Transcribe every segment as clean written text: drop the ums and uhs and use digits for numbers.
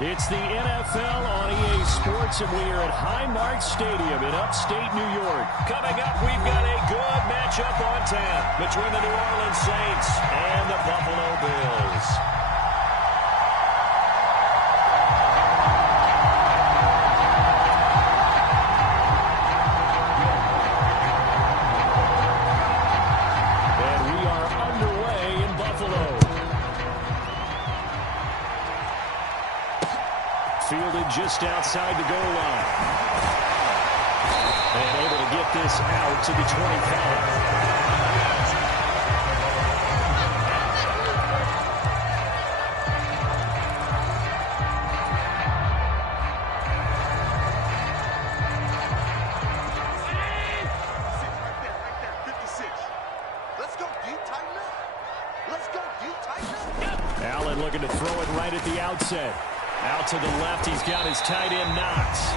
It's the NFL on EA Sports, and we are at Highmark Stadium in upstate New York. Coming up, we've got a good matchup on tap between the New Orleans Saints and the Buffalo Bills. And we are underway in Buffalo. Fielded just outside the goal line. And able to get this out to the 25. Allen looking to throw it right at the outset. Out to the left, he's got his tight end Knox.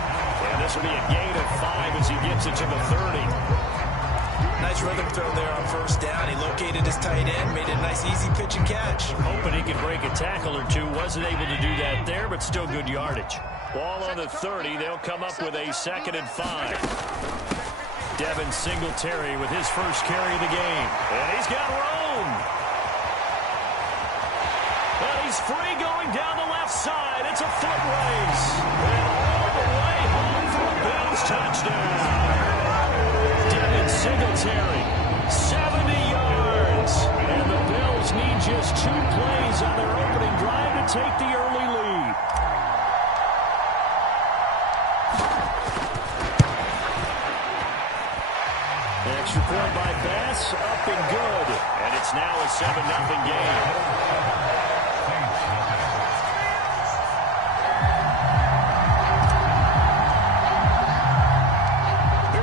And this will be a gain of 5 as he gets it to the 30. Nice rhythm throw there on first down. He located his tight end, made a nice easy pitch and catch. Hoping he could break a tackle or two. Wasn't able to do that there, but still good yardage. Ball on the 30. They'll come up with a 2nd and 5. Devin Singletary with his first carry of the game. And he's got room. And he's free going down the left side. It's a foot race. And all the way home for a Bills touchdown. Devin Singletary, 70 yards. And the Bills need just 2 plays on their opening drive to take the early lead. Extra point by Bass, up and good. And it's now a 7-0 game.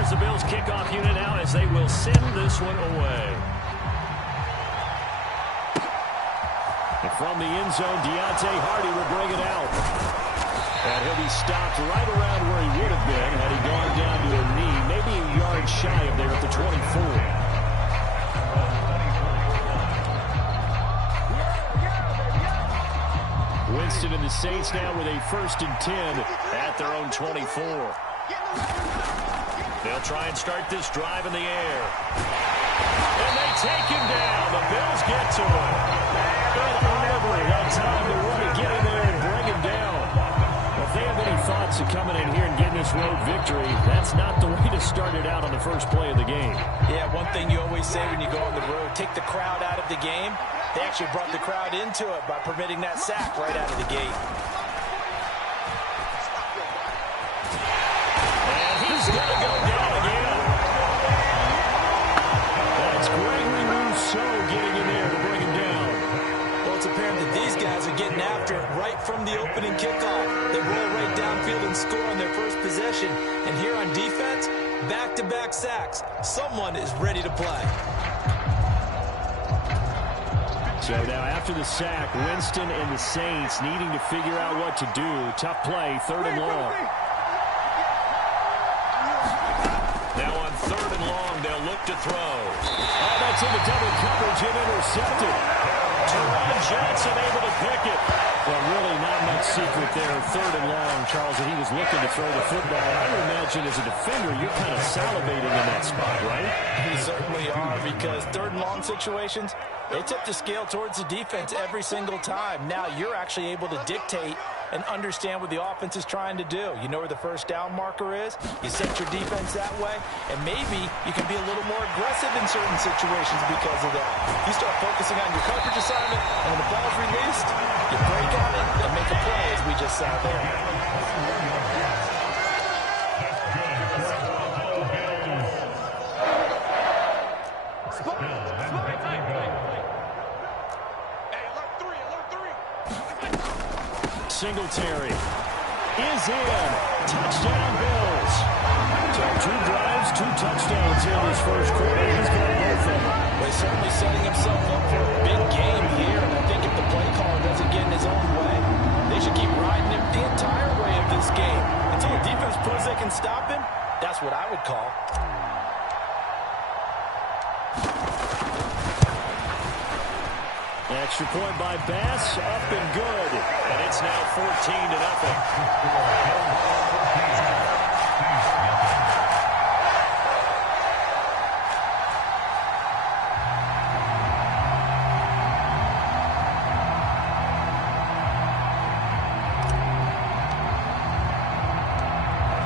The Bills kickoff unit now as they will send this one away. And from the end zone, Deontay Hardy will bring it out. And he'll be stopped right around where he would have been had he gone down to a knee, maybe a yard shy of there at the 24. Winston and the Saints now with a 1st and 10 at their own 24. They'll try and start this drive in the air. And they take him down. The Bills get to him. And Oliver had time to really get in there and bring him down. If they have any thoughts of coming in here and getting this road victory, that's not the way to start it out on the first play of the game. Yeah, one thing you always say when you go on the road, take the crowd out of the game. They actually brought the crowd into it by permitting that sack right out of the gate. He's going to go down again. That's Gregory Rousseau getting in there to bring him down. Well, it's apparent that these guys are getting after it right from the opening kickoff. They roll right downfield and score on their first possession. And here on defense, back-to-back sacks. Someone is ready to play. So now after the sack, Winston and the Saints needing to figure out what to do. Tough play, 3rd and long. Now on 3rd and long, they'll look to throw. Oh, that's into double coverage and intercepted. Teron Johnson able to pick it. Well, really not much secret there. 3rd and long, Charles, and he was looking to throw the football. I would imagine as a defender, you're kind of salivating in that spot, right? You certainly are, because 3rd and long situations, they tip the scale towards the defense every single time. Now you're actually able to dictate and understand what the offense is trying to do. You know where the first down marker is. You set your defense that way, and maybe you can be a little more aggressive in certain situations because of that. You start focusing on your coverage assignment, and when the ball's released, you break on it and make a play, as we just saw there. Singletary is in. Touchdown, Bills. So 2 drives, 2 touchdowns in his first quarter. He's got both of them. Well, he's certainly setting himself up for a big game here. And I think if the play caller doesn't get in his own way, they should keep riding him the entire way of this game. Until the defense proves they can stop him, that's what I would call. Extra point by Bass, up and good. And it's now 14-0.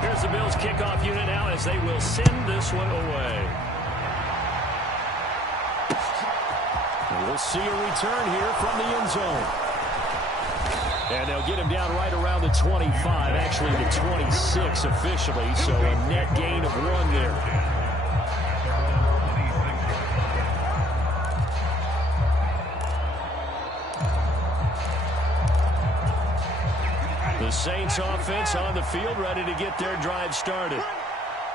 Here's the Bills kickoff unit now as they will send this one away. We'll see a return here from the end zone. And they'll get him down right around the 25, actually the 26 officially, so a net gain of 1 there. The Saints offense on the field, ready to get their drive started.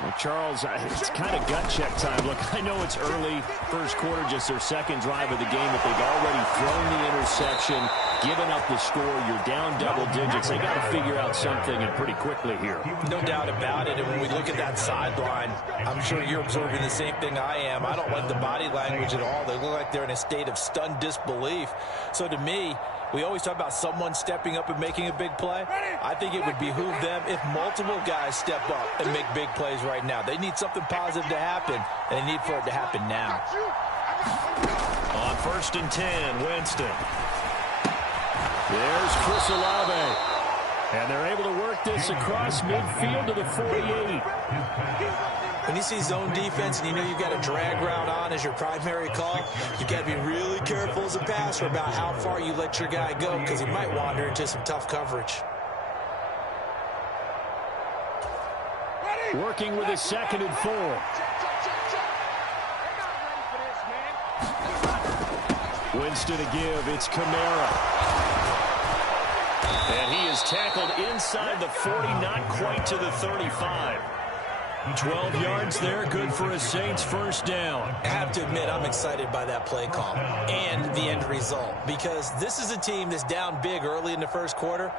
Well, Charles, it's kind of gut check time. Look, I know it's early, first quarter, just their second drive of the game, but they've already thrown the interception, given up the score. You're down double digits. They got to figure out something, and pretty quickly here. No doubt about it. And when we look at that sideline, I'm sure you're observing the same thing I am. I don't like the body language at all. They look like they're in a state of stunned disbelief. So to me, we always talk about someone stepping up and making a big play. I think it would behoove them if multiple guys step up and make big plays right now. They need something positive to happen, and they need for it to happen now. On 1st and 10, Winston. There's Chris Olave. And they're able to work this across midfield to the 48. When you see zone defense and you know you've got a drag route on as your primary call, you've got to be really careful as a passer about how far you let your guy go because he might wander into some tough coverage. Working with a 2nd and 4. Winston to give. It's Kamara. And he is tackled inside the 40, not quite to the 35. 12 yards there, good for a Saints first down. I have to admit, I'm excited by that play call and the end result because this is a team that's down big early in the first quarter,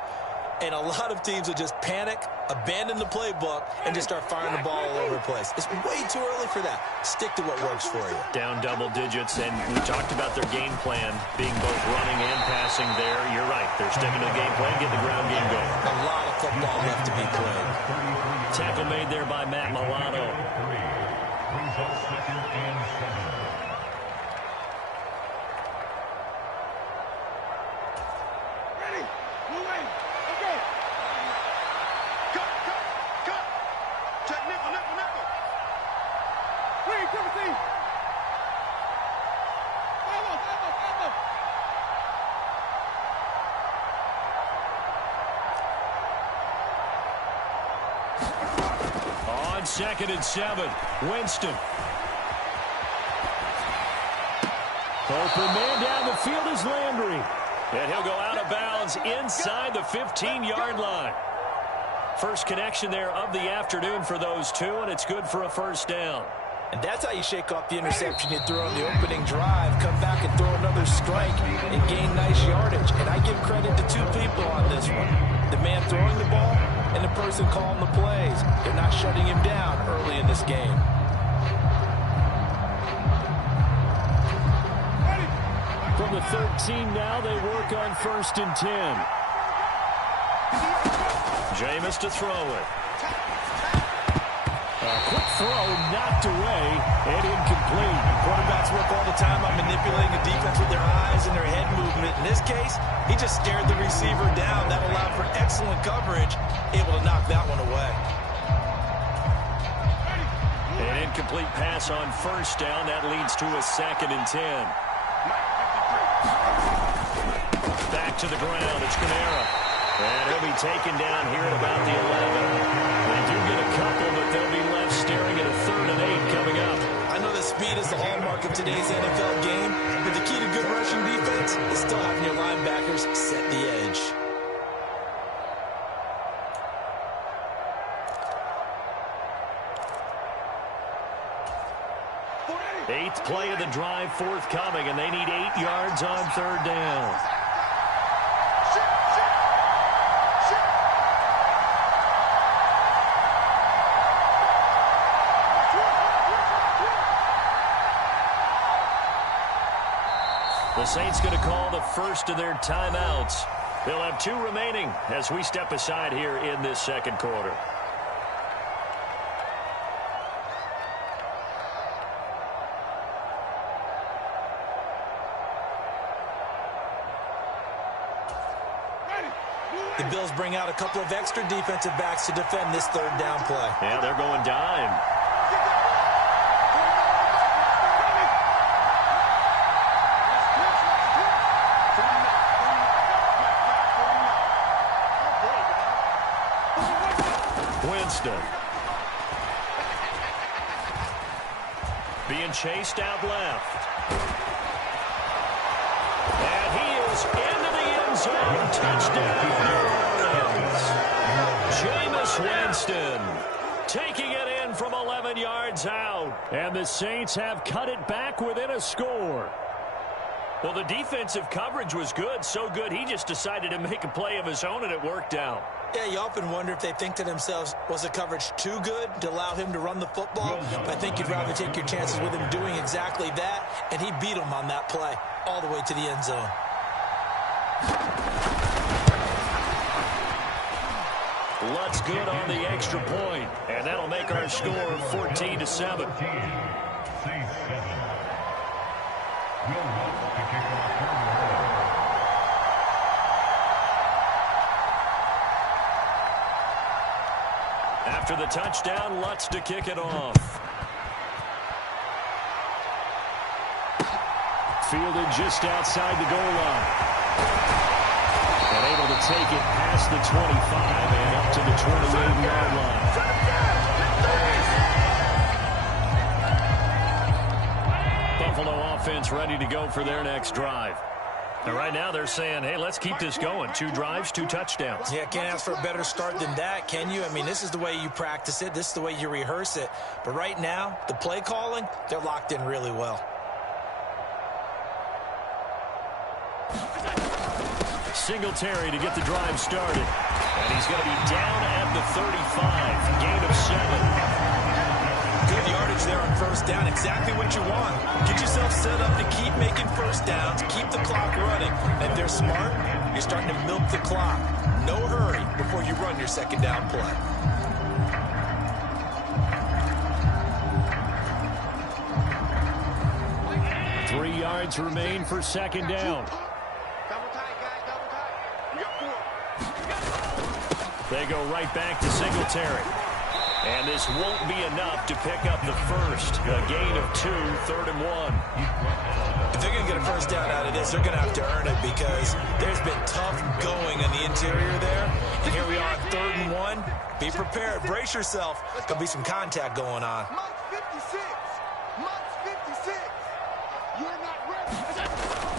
and a lot of teams will just panic, abandon the playbook, and just start firing the ball all over the place. It's way too early for that. Stick to what works for you. Down double digits, and we talked about their game plan being both running and passing there. You're right. They're sticking to the game plan, getting the ground game going. A lot of football left to be played. Tackle made there by Matt Milano. On 2nd and 7, Winston. Open man down the field is Landry. And he'll go out of bounds inside the 15-yard line. First connection there of the afternoon for those two, and it's good for a first down. And that's how you shake off the interception you threw on the opening drive, come back and throw another strike and gain nice yardage. And I give credit to two people on this one. The man throwing the ball and the person calling the plays. They're not shutting him down early in this game. From the 13 now, they work on 1st and 10. Jameis to throw it. A quick throw knocked away and incomplete. Quarterbacks work all the time on manipulating the defense with their eyes and their head movement. In this case, he just stared the receiver down. That allowed for excellent coverage, able to knock that one away. An incomplete pass on 1st down. That leads to a 2nd and 10. Back to the ground. It's Kamara. And he'll be taken down here at about the 11. They do get a couple, but they'll be left staring at a 3rd and 8 coming up. I know that speed is the hallmark of today's NFL game, but the key to good rushing defense is still having your linebackers set the edge. Eighth play of the drive forthcoming, and they need 8 yards on 3rd down. The Saints going to call the first of their timeouts. They'll have 2 remaining as we step aside here in this second quarter. The Bills bring out a couple of extra defensive backs to defend this third down play. Yeah, they're going dime. Winston. Being chased out left. And he is into the end zone. Touchdown, New Orleans. Jameis Winston taking it in from 11 yards out. And the Saints have cut it back within a score. Well, the defensive coverage was good, so good he just decided to make a play of his own, and it worked out. Yeah, you often wonder if they think to themselves, was the coverage too good to allow him to run the football? I think you'd rather take your chances with him doing exactly that, and he beat him on that play all the way to the end zone. Lutz good on the extra point, and that'll make our score 14-7. After the touchdown, Lutz to kick it off. Fielded just outside the goal line. And able to take it past the 25 and up to the 28-yard line. Buffalo offense ready to go for their next drive. And right now they're saying, hey, let's keep this going. 2 drives, 2 touchdowns. Yeah, can't ask for a better start than that, can you? I mean, this is the way you practice it. This is the way you rehearse it. But right now, the play calling, they're locked in really well. Singletary to get the drive started. And he's going to be down at the 35. Gain of 7. Good yardage there on first down. Exactly what you want. Get yourself set up to keep making first downs, keep the clock running. And if they're smart, you're starting to milk the clock. No hurry before you run your second down play. Three yards remain for second down. They go right back to Singletary. And this won't be enough to pick up the first. A gain of 2, 3rd and 1. If they're going to get a first down out of this, they're going to have to earn it because there's been tough going in the interior there. And here we are, 3rd and 1. Be prepared. Brace yourself. There'll be some contact going on.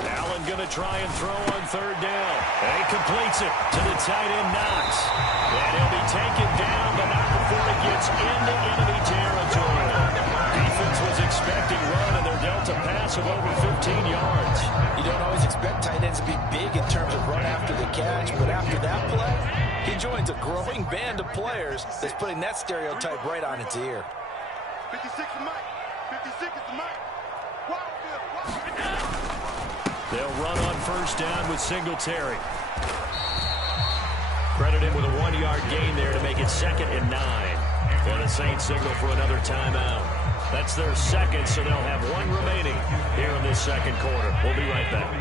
Allen going to try and throw on 3rd down. And he completes it to the tight end, Knox. And he'll be taken down, but not before it gets into enemy territory. Defense was expecting run, and they're dealt a pass of over 15 yards. You don't always expect tight ends to be big in terms of run after the catch, but after that play, he joins a growing band of players that's putting that stereotype right on its ear. 56 is Mike. 56 is Mike. They'll run on first down with Singletary. Credit him with a 1-yard gain there to make it 2nd and 9. And the Saints signal for another timeout. That's their second, so they'll have 1 remaining here in this second quarter. We'll be right back.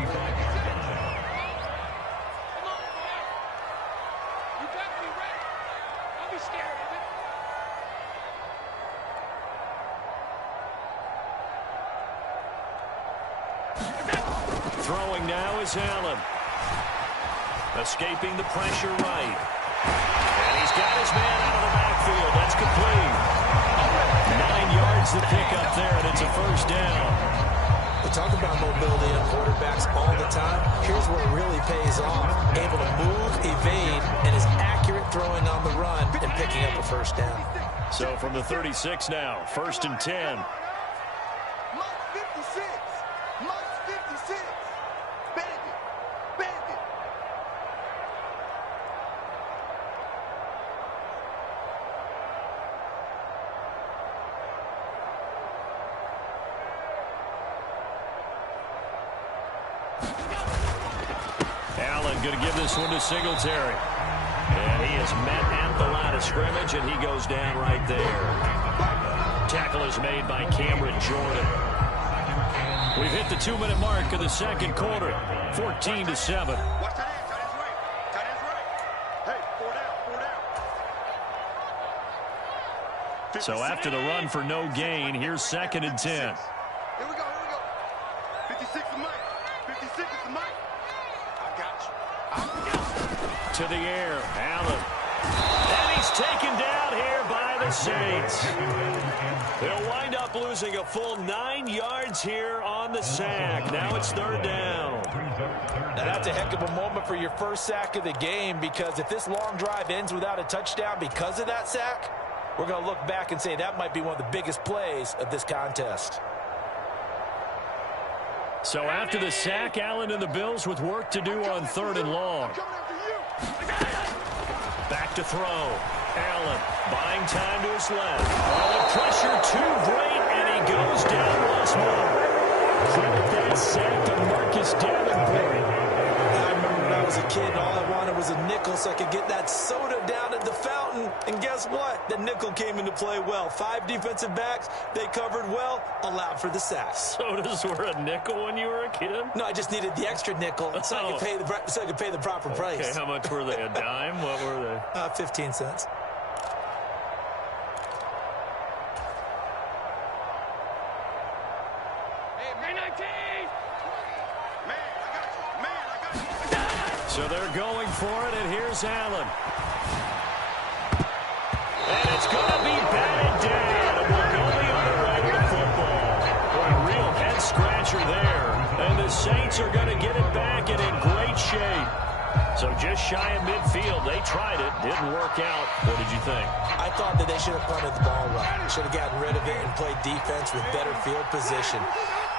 Throwing now is Allen. Escaping the pressure right. And he's got his man out of the backfield. That's complete. 9 yards to pick up there, and it's a first down. We talk about mobility in quarterbacks all the time. Here's where it really pays off. Able to move, evade, and is accurate throwing on the run and picking up a first down. So from the 36 now, 1st and 10. going to give this one to Singletary. And he is met at the line of scrimmage, and he goes down right there. Tackle is made by Cameron Jordan. We've hit the 2-minute mark of the second quarter, 14-7. Watch that end, tight end's right. Tight end's right. Hey, 4 down. So after the run for no gain, here's 2nd and 10. Here we go. 56 to Mike. 56 is the Mike. I got you. To the air, Allen. And he's taken down here by the Saints. They'll wind up losing a full 9 yards here on the sack. Now it's 3rd down. Now that's a heck of a moment for your first sack of the game, because if this long drive ends without a touchdown because of that sack, we're going to look back and say that might be one of the biggest plays of this contest. So after the sack, Allen and the Bills with work to do on 3rd and long. Back to throw. Allen buying time to his left. Oh, the pressure too great, and he goes down once more. Credit that sack to Marcus Davenport. I remember when I was a kid and all I wanted was a nickel so I could get that soda down at the fountain. And guess what? The nickel came into play well. 5 defensive backs, they covered well, allowed for the sacks. Sodas were a nickel when you were a kid? No, I just needed the extra nickel so I could pay the proper price. Okay, how much were they? A dime? What were they? 15 cents. So they're going for it, and here's Allen. And it's going to be batted down. And we'll go the other way with the football. Boy, a real head-scratcher there. And the Saints are going to get it back and in great shape. So just shy of midfield. They tried it. Didn't work out. What did you think? I thought that they should have punted the ball right. Should have gotten rid of it and played defense with better field position.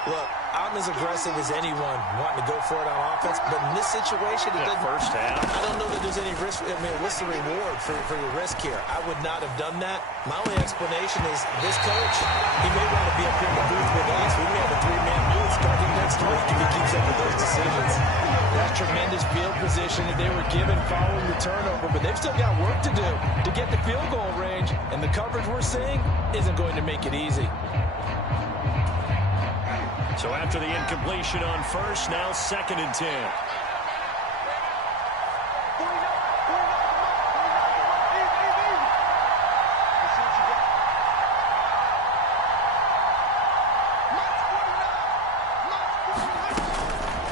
Look, I'm as aggressive as anyone wanting to go for it on offense, but in this situation, it doesn't. First half. I don't know that there's any risk. I mean, what's the reward for your risk here? I would not have done that. My only explanation is this coach, he may want to be up here in the booth with us. We may have a 3-man booth starting next week if he keeps up with those decisions. That's tremendous field position that they were given following the turnover, but they've still got work to do to get the field goal range, and the coverage we're seeing isn't going to make it easy. So after the incompletion on first, now 2nd and 10.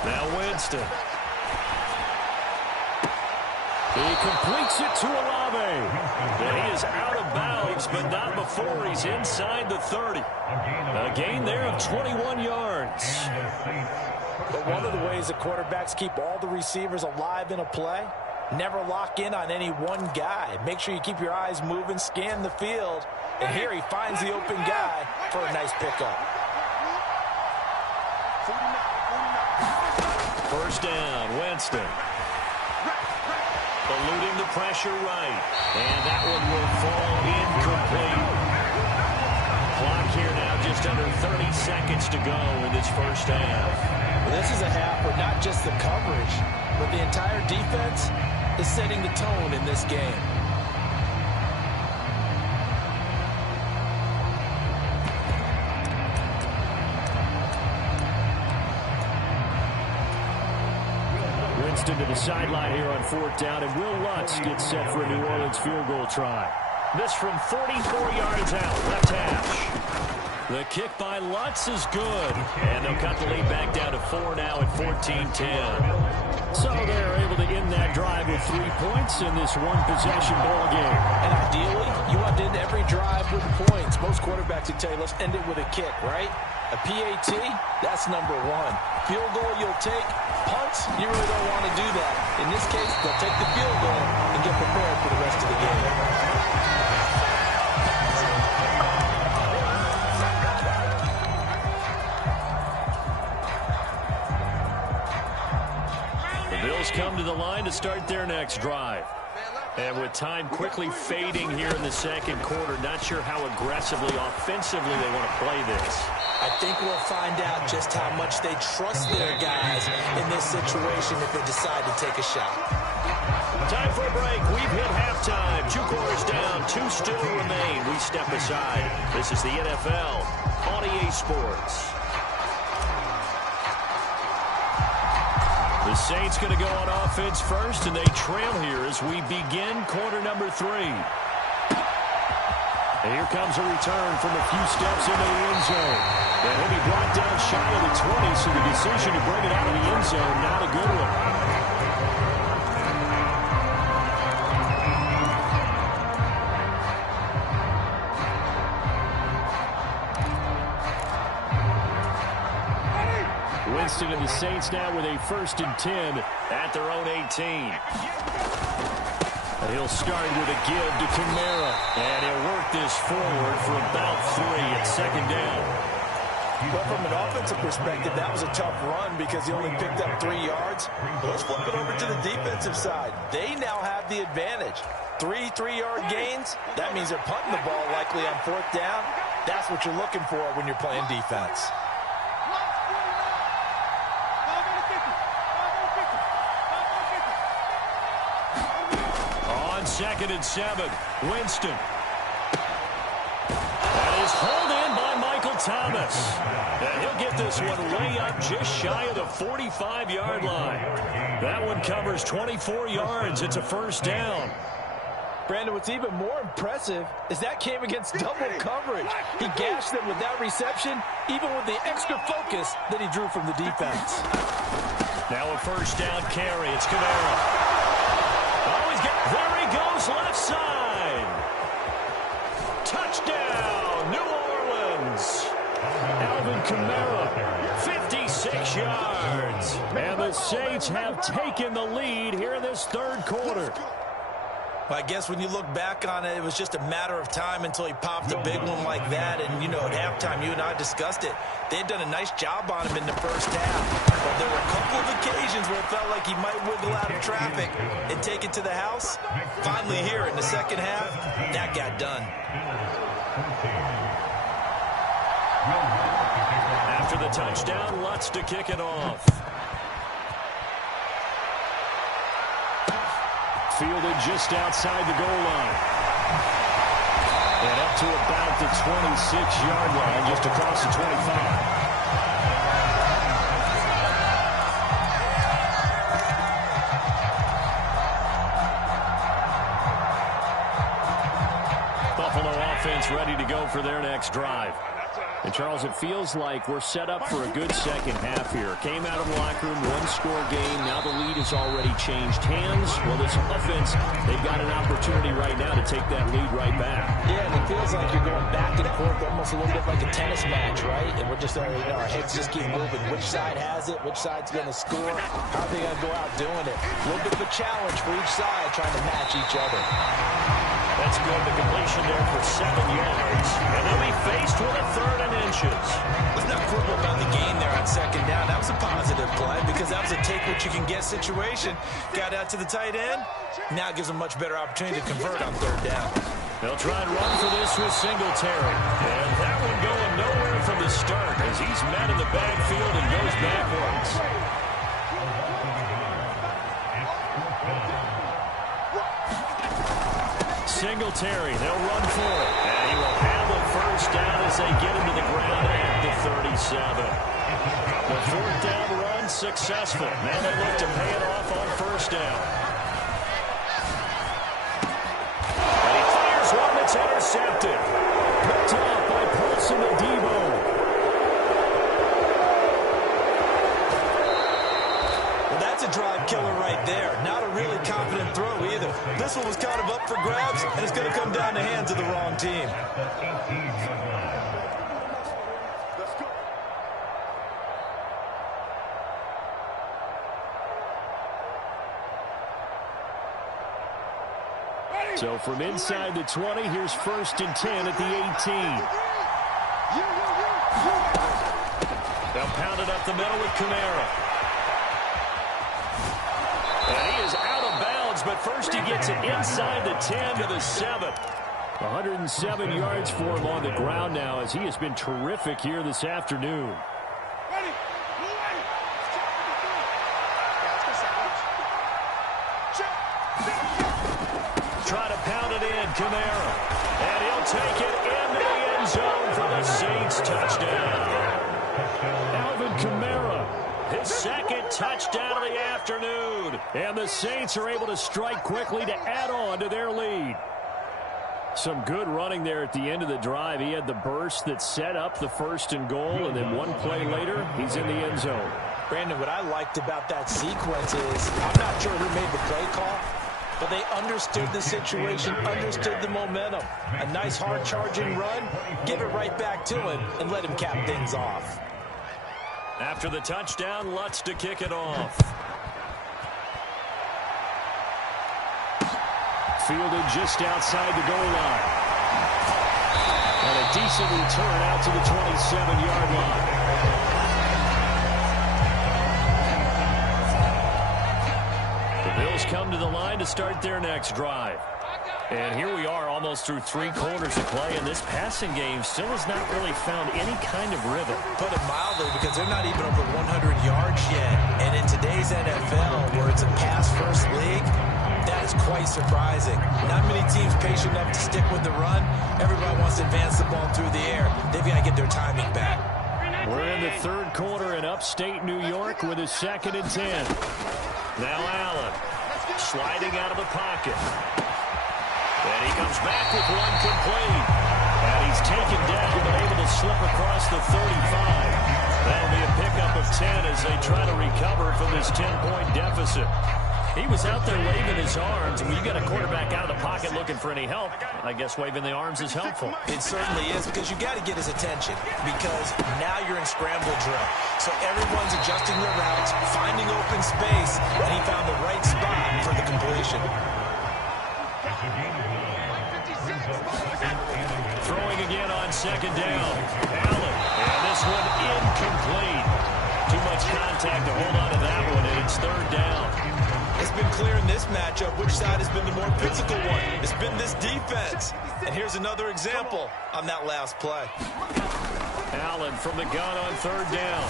Now Winston. He completes it to Olave. And he is out of bounds, but not before he's inside the 30. A gain there of 21 yards. But one of the ways the quarterbacks keep all the receivers alive in a play, never lock in on any one guy. Make sure you keep your eyes moving, scan the field. And here he finds the open guy for a nice pickup. First down, Winston. Eluding the pressure right. And that one will fall incomplete. Clock here now just under 30 seconds to go in this first half. This is a half where not just the coverage, but the entire defense is setting the tone in this game. Winston to the sideline here on 4th down, and Will Lutz gets set for a New Orleans field goal try. This from 44 yards out, left hash. The kick by Lutz is good, and they'll cut the lead back down to 4 now at 14-10. So they're able to end that drive with 3 points in this one-possession ball game. And ideally, you want to end every drive with points. Most quarterbacks would tell you, let's end it with a kick, right? A PAT, that's number 1. Field goal you'll take. Punts, you really don't want to do that. In this case, they'll take the field goal and get prepared for the rest of the game. The Bills come to the line to start their next drive. And with time quickly fading here in the second quarter, not sure how aggressively, offensively they want to play this. I think we'll find out just how much they trust their guys in this situation if they decide to take a shot. Time for a break. We've hit halftime. 2 quarters down, 2 still remain. We step aside. This is the NFL on EA Sports. The Saints going to go on offense first, and they trail here as we begin quarter number 3. And here comes a return from a few steps into the end zone. And he'll be brought down shy of the 20, so the decision to bring it out of the end zone, not a good one. Winston and the Saints now with a 1st and 10 at their own 18. And he'll start with a give to Kamara. And he'll work this forward for about 3 at 2nd down. Well, from an offensive perspective, that was a tough run because he only picked up 3 yards. But let's flip it over to the defensive side. They now have the advantage. 3 3-yard gains. That means they're punting the ball likely on 4th down. That's what you're looking for when you're playing defense. On 2nd and 7, Winston. That is hauled in by Michael Thomas. And he'll get this one way up just shy of the 45-yard line. That one covers 24 yards. It's a 1st down. Brandon, what's even more impressive is that came against double coverage. He gashed them with that reception, even with the extra focus that he drew from the defense. Now a 1st down carry. It's Kamara. There he goes, left side. Touchdown, New Orleans. Alvin Kamara, 56 yards. And the Saints have taken the lead here in this 3rd quarter. Well, I guess when you look back on it, it was just a matter of time until he popped a big one like that. And, you know, at halftime, you and I discussed it. They had done a nice job on him in the 1st half. But there were a couple of occasions where it felt like he might wiggle out of traffic and take it to the house. Finally here in the 2nd half, that got done. After the touchdown, Lutz to kick it off. Fielded just outside the goal line. And up to about the 26-yard line, just across the 25. Buffalo offense ready to go for their next drive. And, Charles, it feels like we're set up for a good second half here. Came out of the locker room, 1-score game. Now the lead has already changed hands. Well, this offense, they've got an opportunity right now to take that lead right back. Yeah, and it feels like you're going back and forth, almost a little bit like a tennis match, right? And we're just, our heads just keep moving. Which side has it? Which side's going to score? How are they going to go out doing it? A little bit of a challenge for each side, trying to match each other. That's good. The completion there for 7 yards. And they'll be faced with a 3rd and inches. Let's not quibble about the gain there on 2nd down. That was a positive play because that was a take-what-you-can-get situation. Got out to the tight end. Now it gives them a much better opportunity to convert on 3rd down. They'll try and run for this with Singletary. And that one going nowhere from the start as he's met in the backfield and goes backwards. Singletary, they'll run for it. And he will have a 1st down as they get him to the ground at the 37. The 4th down run successful. Now they look to pay it off on 1st down. And he fires one that's intercepted. Picked off by Paulson Adebo. Well, that's a drive killer right there. Not a really confident throw either. This one was kind of up for grabs, and it's going to come down the hands of the wrong team. So from inside the 20, here's 1st and 10 at the 18. They'll pound it up the middle with Kamara. And he is out of bounds but first he gets it inside the 10 to the 7. 107 yards for him on the ground now as he has been terrific here this afternoon. Try to pound it in, Kamara. And he'll take it into the end zone for the Saints touchdown. Alvin Kamara, his second touchdown of the afternoon. And the Saints are able to strike quickly to add on to their lead. Some good running there at the end of the drive. He had the burst that set up the 1st and goal, and then one play later, he's in the end zone. Brandon, what I liked about that sequence is, I'm not sure who made the play call, but they understood the situation, understood the momentum. A nice hard-charging run, give it right back to him, and let him cap things off. After the touchdown, Lutz to kick it off. Fielded just outside the goal line. And a decent return out to the 27-yard line. The Bills come to the line to start their next drive. And here we are almost through 3 quarters of play, and this passing game still has not really found any kind of rhythm. Put it mildly, because they're not even over 100 yards yet. And in today's NFL, where it's a pass-first league, that is quite surprising. Not many teams patient enough to stick with the run. Everybody wants to advance the ball through the air. They've got to get their timing back. We're in the 3rd quarter in upstate New York with a 2nd and 10. Now Allen sliding out of the pocket. And he comes back with one complete. And he's taken down but able to slip across the 35. That'll be a pickup of 10 as they try to recover from this 10-point deficit. He was out there waving his arms. When you got a quarterback out of the pocket looking for any help, I guess waving the arms is helpful. It certainly is, because you got to get his attention, because now you're in scramble drill. So everyone's adjusting their routes, finding open space, and he found the right spot for the completion. Throwing again on 2nd down. Allen, and this one incomplete. Too much contact to hold on to that one, and it's 3rd down. It's been clear in this matchup which side has been the more physical one. It's been this defense. And here's another example on that last play. Allen from the gun on 3rd down.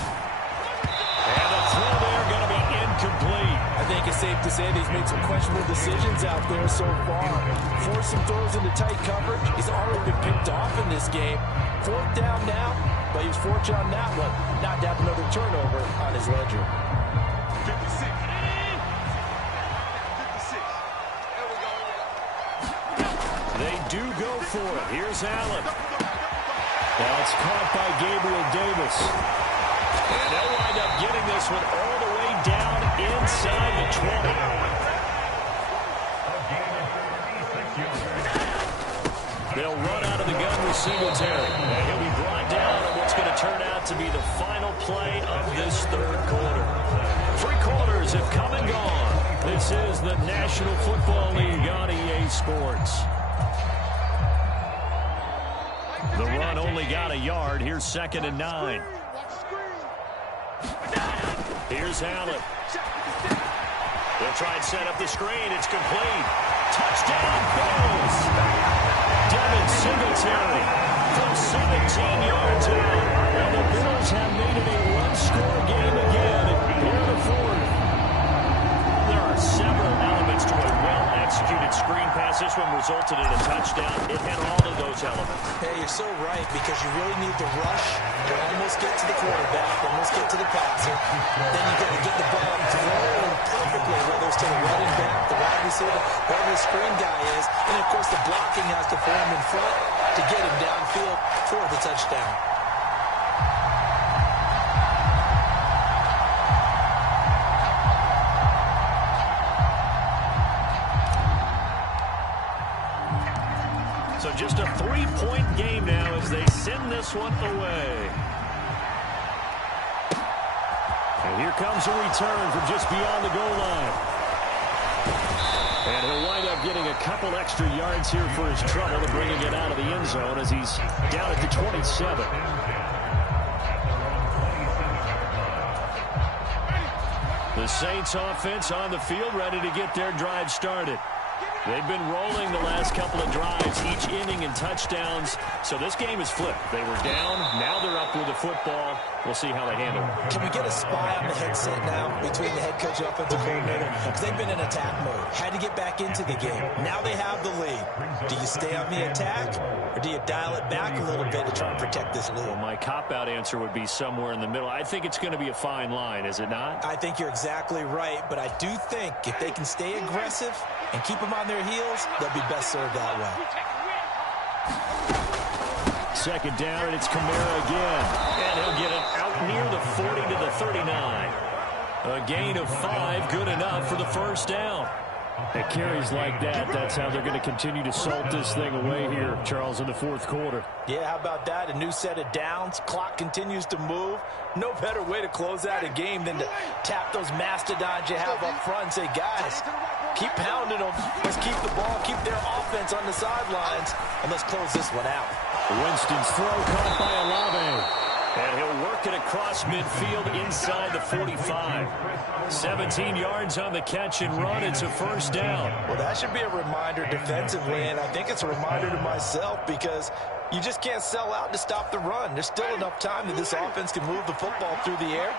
And the throw there going to be incomplete. I think it's safe to say that he's made some questionable decisions out there so far. Forced some throws into tight coverage. He's already been picked off in this game. 4th down now, but he was fortunate on that one not to have another turnover on his ledger. 56. They do go for it. Here's Allen. Now it's caught by Gabriel Davis. And they'll wind up getting this one all the way down inside the 20. They'll run out of the gun with Singletary. And he'll be brought down on what's going to turn out to be the final play of this 3rd quarter. 3 quarters have come and gone. This is the National Football League on EA Sports. The run only got a yard. Here's 2nd and 9. Here's Allen. They'll try and set up the screen. It's complete. Touchdown, Bills. Devin Singletary from 17 yards out. And the Bills have made it a one-score game again here in the 4th. There are several elements to a well-executed screen pass. This one resulted in a touchdown. It had all of those elements. Hey, you're so right, because you really need to rush to almost get to the quarterback, almost get to the passer. Then you got to get the ball thrown perfectly, whether it's to the running back, the wide receiver, whoever the screen guy is. And, of course, the blocking has to form in front to get him downfield for the touchdown. So just a 3-point game now as they send this one away. And here comes a return from just beyond the goal line. And he'll wind up getting a couple extra yards here for his trouble and bringing it out of the end zone as he's down at the 27. The Saints offense on the field, ready to get their drive started. They've been rolling the last couple of drives, each inning in touchdowns. So this game is flipped. They were down. Now they're up with the football. We'll see how they handle it. Can we get a spy on the headset now between the head coach and offensive coordinator? Because they've been in attack mode. Had to get back into the game. Now they have the lead. Do you stay on the attack, or do you dial it back a little bit to try and protect this lead? Well, my cop-out answer would be somewhere in the middle. I think it's going to be a fine line, is it not? I think you're exactly right, but I do think if they can stay aggressive and keep them on their heels, they'll be best served that way. Second down, and it's Kamara again. And he'll get it out near the 40 to the 39. A gain of 5, good enough for the first down. It carries like that. That's how they're going to continue to salt this thing away here, Charles, in the fourth quarter. Yeah, how about that? A new set of downs. Clock continues to move. No better way to close out a game than to tap those mastodons you have up front and say, guys, keep pounding them. Let's keep the ball, keep their offense on the sidelines, and let's close this one out. Winston's throw caught by Olave. And he'll work it across midfield inside the 45. 17 yards on the catch and run. It's a first down. Well, that should be a reminder defensively, and I think it's a reminder to myself because you just can't sell out to stop the run. There's still enough time that this offense can move the football through the air,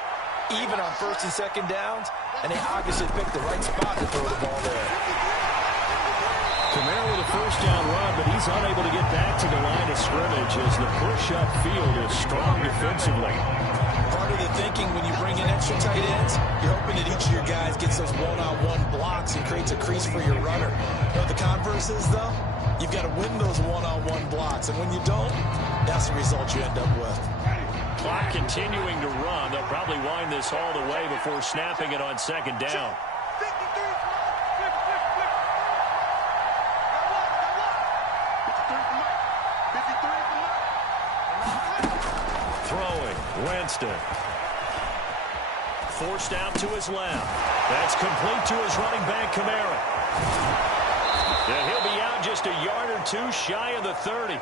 even on first and second downs, and they obviously picked the right spot to throw the ball there. Kamara with a first down run, but he's unable to get back to the line of scrimmage as the push upfield is strong defensively. Part of the thinking when you bring in extra tight ends, you're hoping that each of your guys gets those one-on-one blocks and creates a crease for your runner. You know what the converse is, though? You've got to win those one-on-one blocks, and when you don't, that's the result you end up with. Clock continuing to run. They'll probably wind this all the way before snapping it on second down. Winston. Forced out to his left. That's complete to his running back, Kamara. And he'll be out just a yard or two shy of the 30.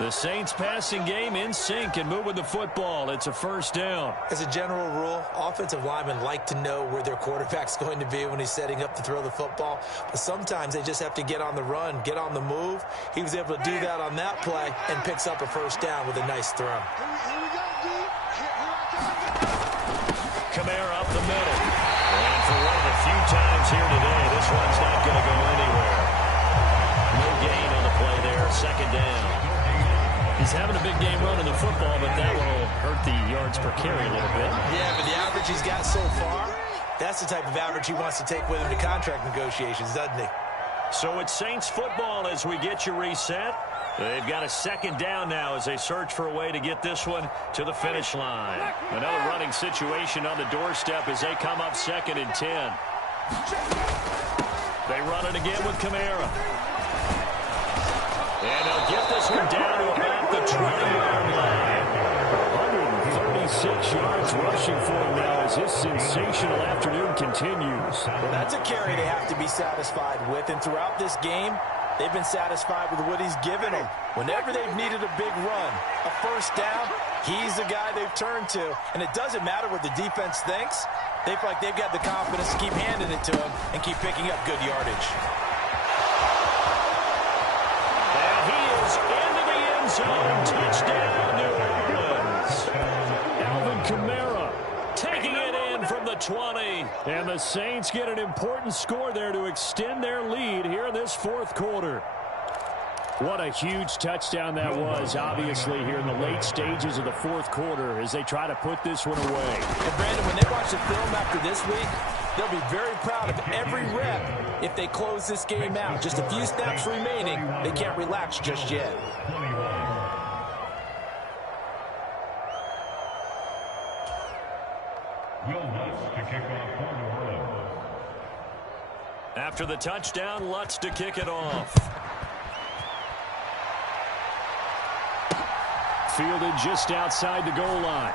The Saints passing game in sync and moving the football. It's a first down. As a general rule, offensive linemen like to know where their quarterback's going to be when he's setting up to throw the football. But sometimes they just have to get on the run, get on the move. He was able to do that on that play and picks up a first down with a nice throw. Kamara up the middle. And for one of the few times here today, this one's not going to go anywhere. No gain on the play there. Second down. He's having a big game running the football, but that will hurt the yards per carry a little bit. Yeah, but the average he's got so far, that's the type of average he wants to take with him to contract negotiations, doesn't he? So it's Saints football as we get you reset. They've got a second down now as they search for a way to get this one to the finish line. Another running situation on the doorstep as they come up 2nd and 10. They run it again with Kamara. And they'll get this one down to about the 20-yard line. 136 yards rushing for him now as his sensational afternoon continues. Well, that's a carry they have to be satisfied with, and throughout this game, they've been satisfied with what he's given them. Whenever they've needed a big run, a first down, he's the guy they've turned to. And it doesn't matter what the defense thinks. They feel like they've got the confidence to keep handing it to him and keep picking up good yardage. And he is into the end zone. Touchdown, New Orleans. Alvin Kamara taking it in from the 20. And the Saints get an important score there to extend their lead here in this fourth quarter. What a huge touchdown that was, obviously, here in the late stages of the fourth quarter as they try to put this one away. And, Brandon, when they watch the film after this week, they'll be very proud of every rep if they close this game out. Just a few snaps remaining. They can't relax just yet. After the touchdown, Lutz to kick it off. Fielded just outside the goal line.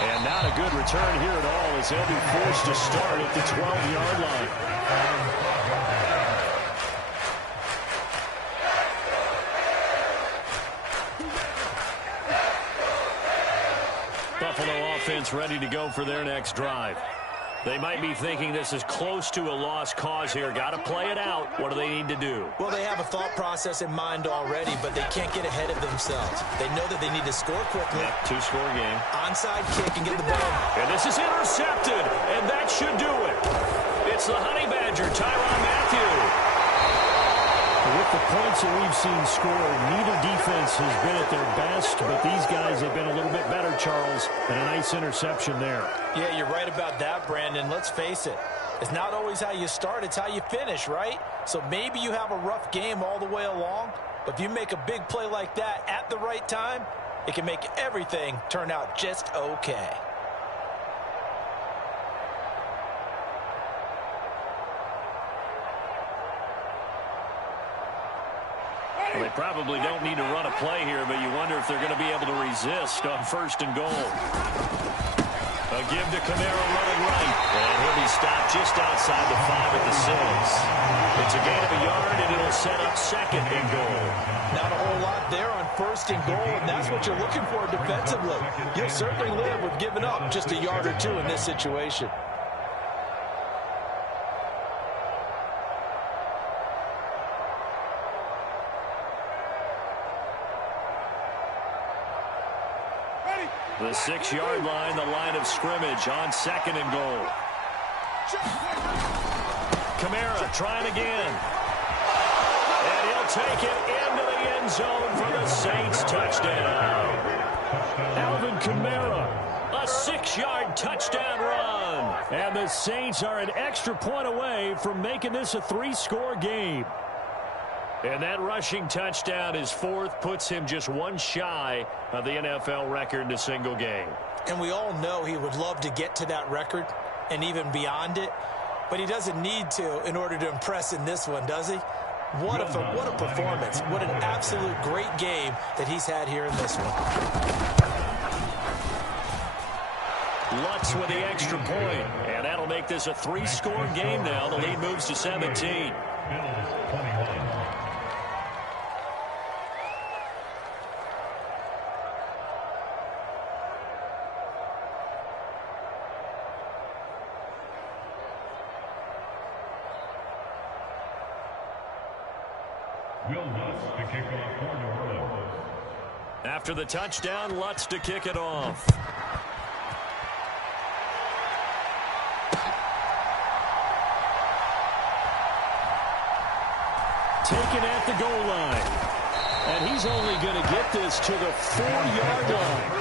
And not a good return here at all as they'll be forced to start at the 12-yard line. Buffalo offense ready to go for their next drive. They might be thinking this is close to a lost cause here. Got to play it out. What do they need to do? Well, they have a thought process in mind already, but they can't get ahead of themselves. They know that they need to score quickly. Yep, two-score game. Onside kick and get the ball. And this is intercepted, and that should do it. It's the Honey Badger, Tyrann Mathieu. With the points that we've seen scored, neither defense has been at their best, but these guys have been a little bit better, Charles, and a nice interception there. Yeah, you're right about that, Brandon. Let's face it. It's not always how you start, it's how you finish, right? So maybe you have a rough game all the way along, but if you make a big play like that at the right time, it can make everything turn out just okay. Well, they probably don't need to run a play here, but you wonder if they're going to be able to resist on 1st and goal. A give to Kamara running right. And he'll be stopped just outside the 5 at the 6. It's a gain of a yard, and it'll set up 2nd and goal. Not a whole lot there on 1st and goal, and that's what you're looking for defensively. You'll certainly live with giving up just a yard or two in this situation. The 6-yard line, the line of scrimmage on 2nd and goal. Kamara trying again. And he'll take it into the end zone for the Saints touchdown. Alvin Kamara, a 6-yard touchdown run. And the Saints are an extra point away from making this a 3-score game. And that rushing touchdown, his 4th, puts him just one shy of the NFL record in a single game. And we all know he would love to get to that record and even beyond it, but he doesn't need to in order to impress in this one, does he? What a performance. What an absolute great game that he's had here in this one. Lutz with the extra point, and that'll make this a 3-score game now. The lead moves to 17. After the touchdown, Lutz to kick it off. Taken at the goal line. And he's only going to get this to the 4-yard line.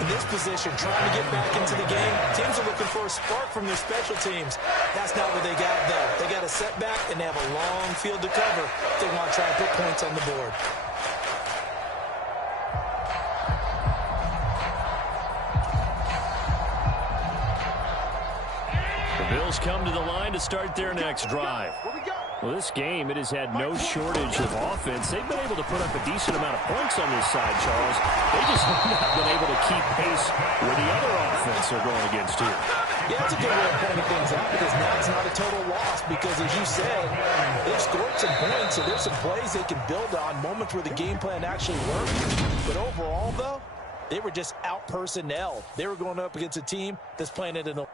In this position, trying to get back into the game, teams are looking for a spark from their special teams. That's not what they got there. They got a setback, and they have a long field to cover if they want to try and put points on the board. The Bills come to the line to start their next drive. Well, this game, it has had no shortage of offense. They've been able to put up a decent amount of points on this side, Charles. They just have not been able to keep pace with the other offense they're going against here. Yeah, that's a good way of pointing things out because now it's not a total loss because, as you said, they've scored some points, so there's some plays they can build on, moments where the game plan actually worked. But overall, though, they were just out-personnel. They were going up against a team that's playing at an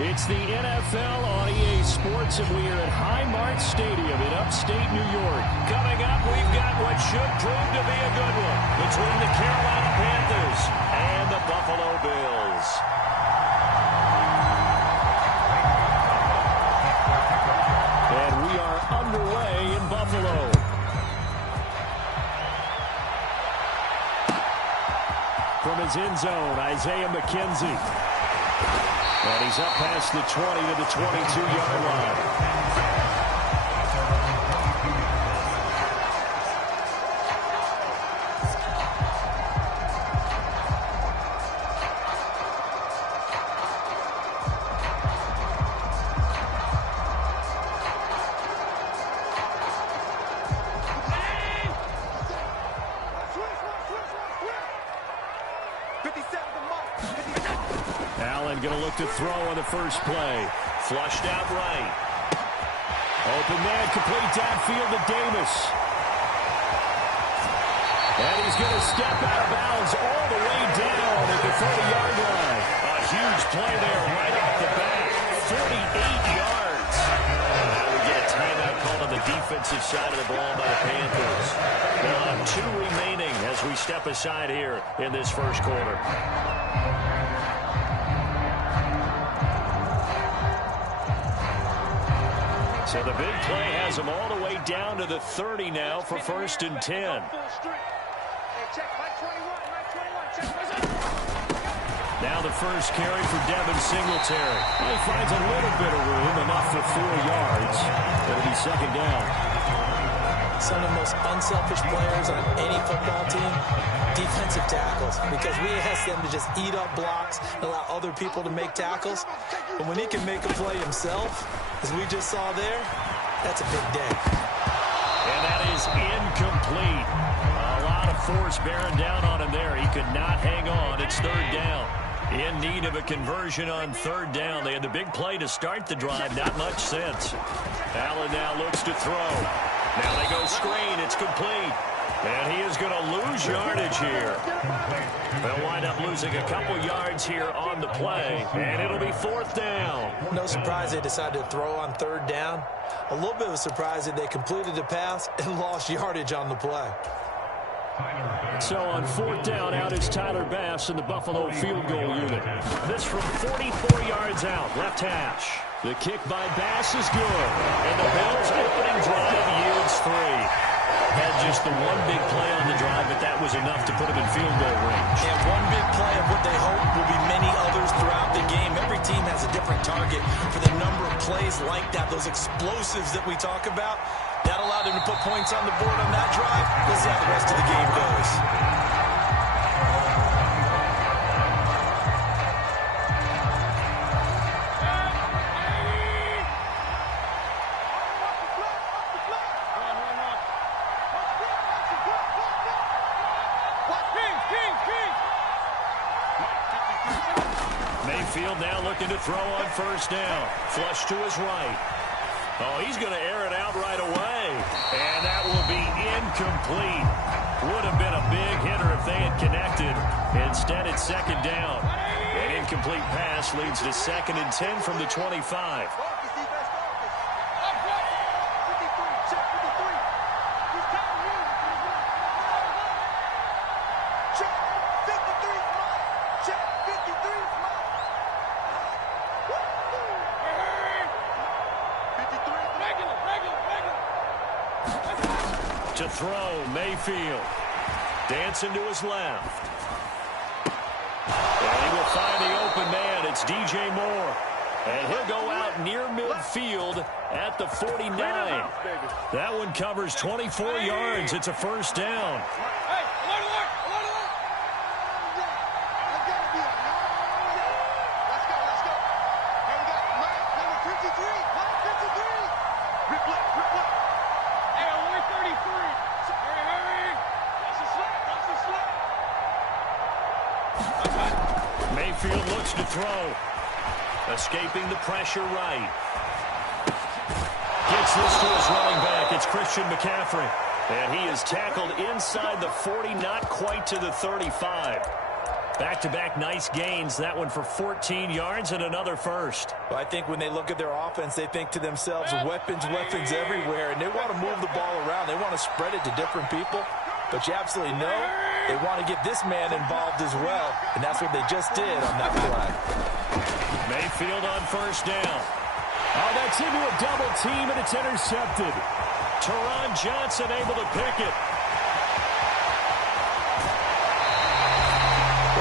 It's the NFL on EA Sports, and we are at Highmark Stadium in upstate New York. Coming up, we've got what should prove to be a good one between the Carolina Panthers and the Buffalo Bills. And we are underway in Buffalo. From his end zone, Isaiah McKenzie. And he's up past the 20 to the 22-yard line. Allen going to look to throw on the first play. Flushed out right. Open man, complete downfield to Davis. And he's going to step out of bounds all the way down at the 30-yard line. A huge play there right off the bat. 48 yards. Now we get a timeout called on the defensive side of the ball by the Panthers. They'll have 2 remaining as we step aside here in this first quarter. So the big play has him all the way down to the 30 now for 1st and 10. Now the first carry for Devin Singletary. He finds a little bit of room, enough for 4 yards. It'll be 2nd down. Some of the most unselfish players on any football team, defensive tackles, because we ask them to just eat up blocks and allow other people to make tackles. But when he can make a play himself, as we just saw there, that's a big day. And that is incomplete. A lot of force bearing down on him there. He could not hang on. It's 3rd down. In need of a conversion on 3rd down. They had the big play to start the drive. Not much sense. Allen now looks to throw. Now they go screen. It's complete. And he is going to lose yardage here. They'll wind up losing a couple yards here on the play. And it'll be 4th down. No surprise they decided to throw on 3rd down. A little bit of a surprise that they completed the pass and lost yardage on the play. So on 4th down, out is Tyler Bass in the Buffalo field goal unit. This from 44 yards out, left hash. The kick by Bass is good. And the Bills' opening drive yields 3. Had just the one big play on the drive, but that was enough to put him in field goal range. And one big play of what they hope will be many others throughout the game. Every team has a different target for the number of plays like that, those explosives that we talk about. That allowed him to put points on the board on that drive. We'll see how the rest of the game goes. Mayfield now looking to throw on 1st down. Flush to his right. Oh, he's going to air it out right away. And that will be incomplete. Would have been a big hitter if they had connected. Instead, it's 2nd down. An incomplete pass leads to 2nd and 10 from the 25. To throw, Mayfield. Dancing to his left. And he will find the open man. It's DJ Moore. And he'll go out near midfield at the 49. That one covers 24 yards. It's a 1st down. Mayfield looks to throw. Escaping the pressure right. Gets this to his running back. It's Christian McCaffrey. And he is tackled inside the 40, not quite to the 35. Back-to-back nice gains. That one for 14 yards and another first. Well, I think when they look at their offense, they think to themselves, weapons everywhere, and they want to move the ball around. They want to spread it to different people, but you absolutely know they want to get this man involved as well, and that's what they just did on that play. Mayfield on first down. Oh, that's into a double team, and it's intercepted. Teron Johnson able to pick it.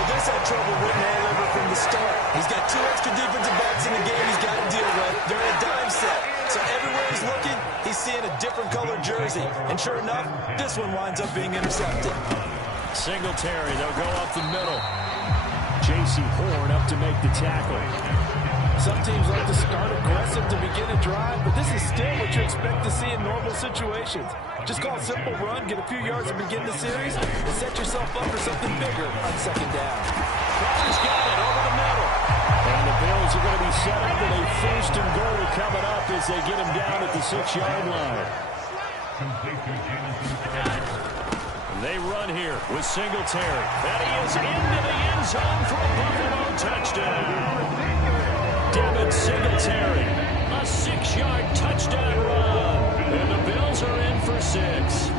He's had trouble winning all over from the start. He's got 2 extra defensive backs in the game he's got to deal with. They're in a dime set. So everywhere he's looking, he's seeing a different colored jersey. And sure enough, this one winds up being intercepted. Singletary, they'll go up the middle. J.C. Horn up to make the tackle. Some teams like to start aggressive to begin a drive, but this is still what you expect to see in normal situations. Just call a simple run, get a few yards to begin the series, and set yourself up for something bigger on second down. Crowder's got it over the middle. And the Bills are going to be set up with a first and goal coming up as they get him down at the 6-yard line. They run here with Singletary. And he is into the end zone for a Buffalo touchdown. Devin Singletary, a 6-yard touchdown run. And the Bills are in for 6.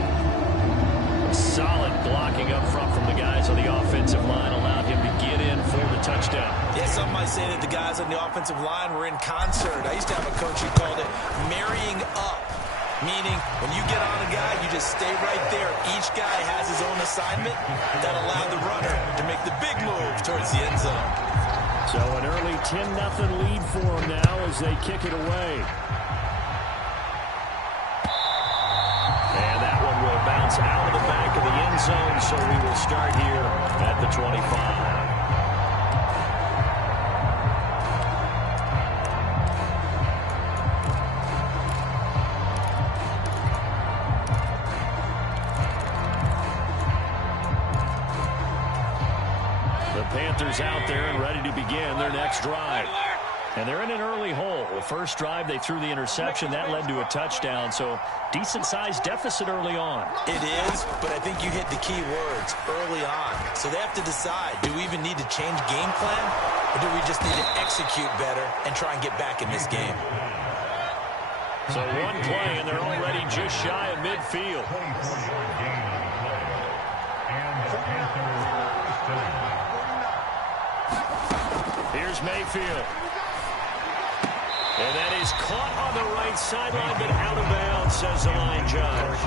Solid blocking up front from the guys on the offensive line allowed him to get in for the touchdown. Yeah, some might say that the guys on the offensive line were in concert. I used to have a coach who called it marrying up, meaning when you get on a guy, you just stay right there. Each guy has his own assignment that allowed the runner to make the big move towards the end zone. So an early 10-0 lead for them now as they kick it away. And that one will bounce out of the back of the end zone, so we will start here at the 25. Panthers out there and ready to begin their next drive. And they're in an early hole. The first drive, they threw the interception. That led to a touchdown, so decent-sized deficit early on. It is, but I think you hit the key words, early on. So they have to decide, do we even need to change game plan, or do we just need to execute better and try and get back in this game? So one play, and they're already just shy of midfield. Here's Mayfield. And that is caught on the right sideline, but out of bounds, says the line judge.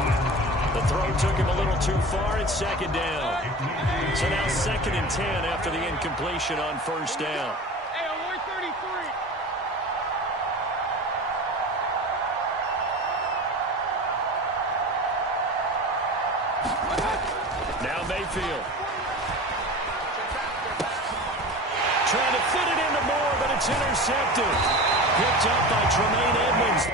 The throw took him a little too far. It's second down. So now 2nd and 10 after the incompletion on first down. Hey, on 133. Now Mayfield. Trying to fit it into Moore, but it's intercepted. Picked up by Tremaine Edmonds.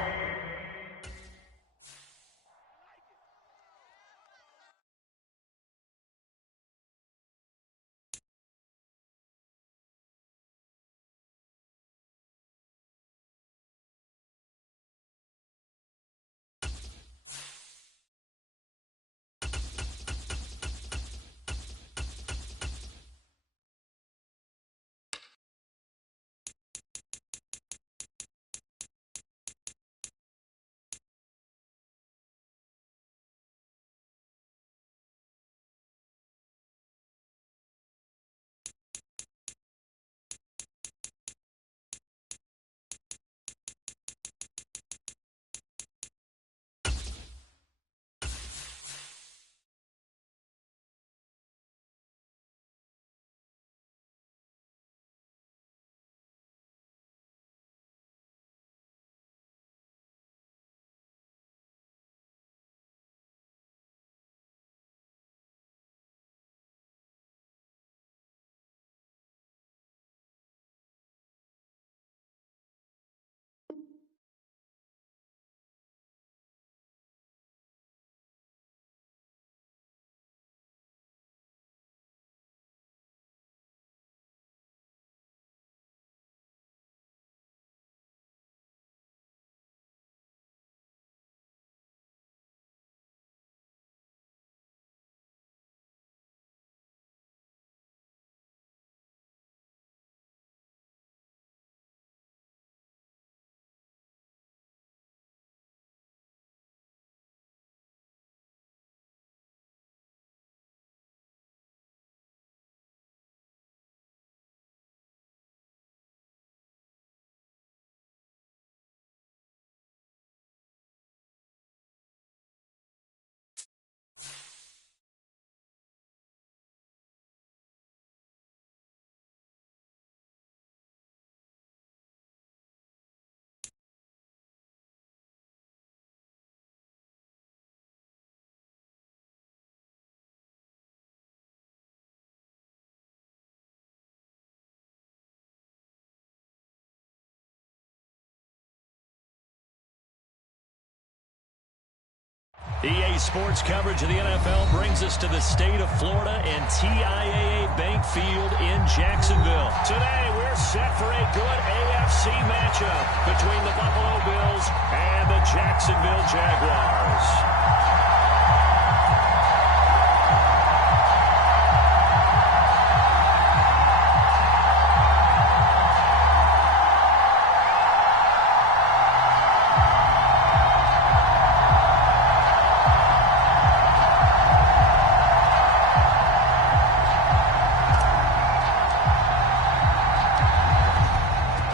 EA Sports coverage of the NFL brings us to the state of Florida and TIAA Bank Field in Jacksonville. Today, we're set for a good AFC matchup between the Buffalo Bills and the Jacksonville Jaguars.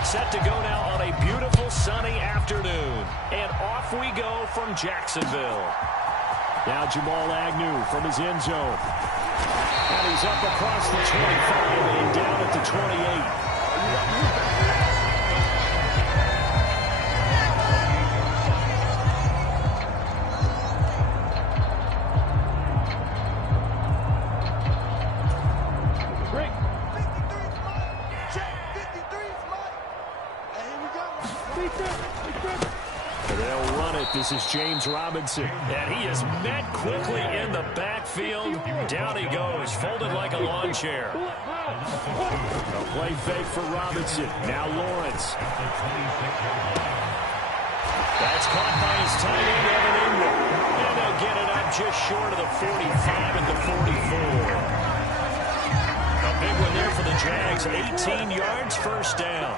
Set to go now on a beautiful sunny afternoon. And off we go from Jacksonville. Now Jamal Agnew from his end zone. And he's up across the 25 and down at the 28. They'll run it. This is James Robinson. And he is met quickly in the backfield. Down he goes, folded like a lawn chair. A play fake for Robinson. Now Lawrence. That's caught by his tight end, Evan Ingram. And they'll get it up just short of the 45 at the 44. A big one there for the Jags. 18 yards, first down.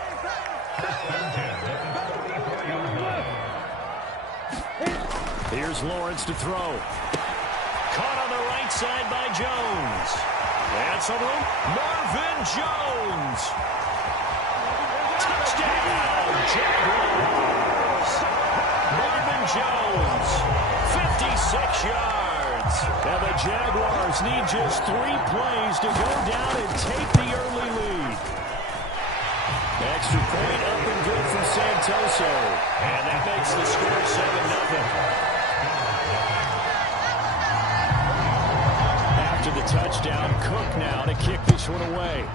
Here's Lawrence to throw. Caught on the right side by Jones. That's a room. Marvin Jones. Touchdown, Jaguars. Marvin Jones, 56 yards. And the Jaguars need just 3 plays to go down and take the early lead. Extra point up and good from Santoso. And that makes the score 7-0. After the touchdown, Cook now to kick this one away.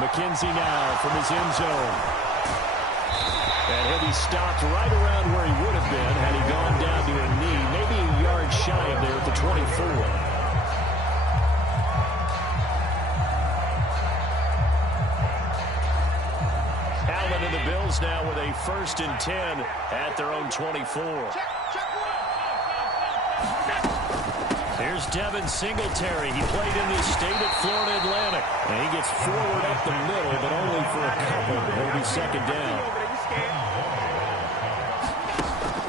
McKenzie now from his end zone. And he'll be stopped right around where he would have been had he gone down to a knee, maybe a yard shy of there at the 24. And the Bills now with a 1st and 10 at their own 24. Here's Devin Singletary. He played in the state at Florida Atlantic. And he gets forward up the middle, but only for a couple. He'll be 2nd down.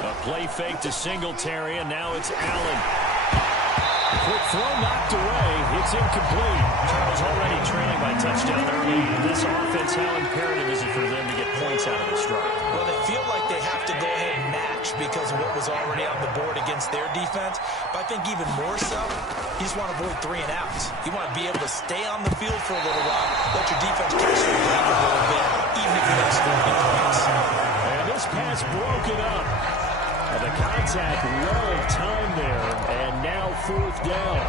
A play fake to Singletary, and now it's Allen. Quick throw knocked away. It's incomplete. Charles already trailing by touchdown early. This offense, how imperative is it for them to get points out of this drive? Well, they feel like they have to go ahead and match because of what was already on the board against their defense. But I think even more so, you just want to avoid 3 and outs. You want to be able to stay on the field for a little while, let your defense catch the game a little bit, even if you don't score any points. And this pass broken up. And the contact well timed there, and now 4th down.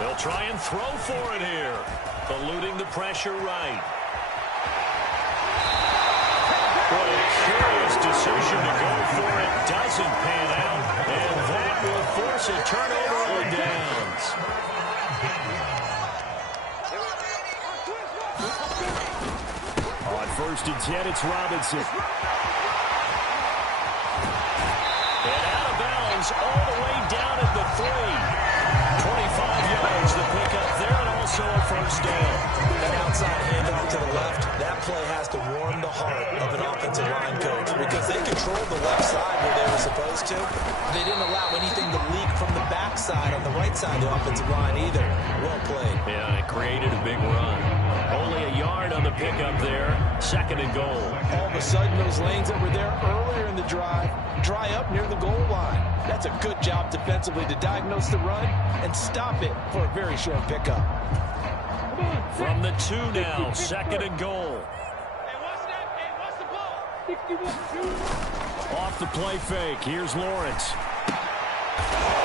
They'll try and throw for it here, eluding the pressure right. What a curious decision to go for it. Doesn't pan out, and that will force a turnover on downs. On 1st and 10, it's Robinson. And out of bounds all the way down at the 3. 25 yards to pick up there, and also a 1st down. That outside handoff to the left, that play has to warm the heart of an offensive line coach because they controlled the left side where they were supposed to. They didn't allow anything to leak from the backside on the right side of the offensive line either. Well played. Yeah, and it created a big run. Only a yard on the pickup there. 2nd and goal. All of a sudden, those lanes that were there earlier in the drive dry up near the goal line. That's a good job defensively to diagnose the run and stop it for a very short pickup. From the 2 now, 2nd and goal. Off the play fake, here's Lawrence.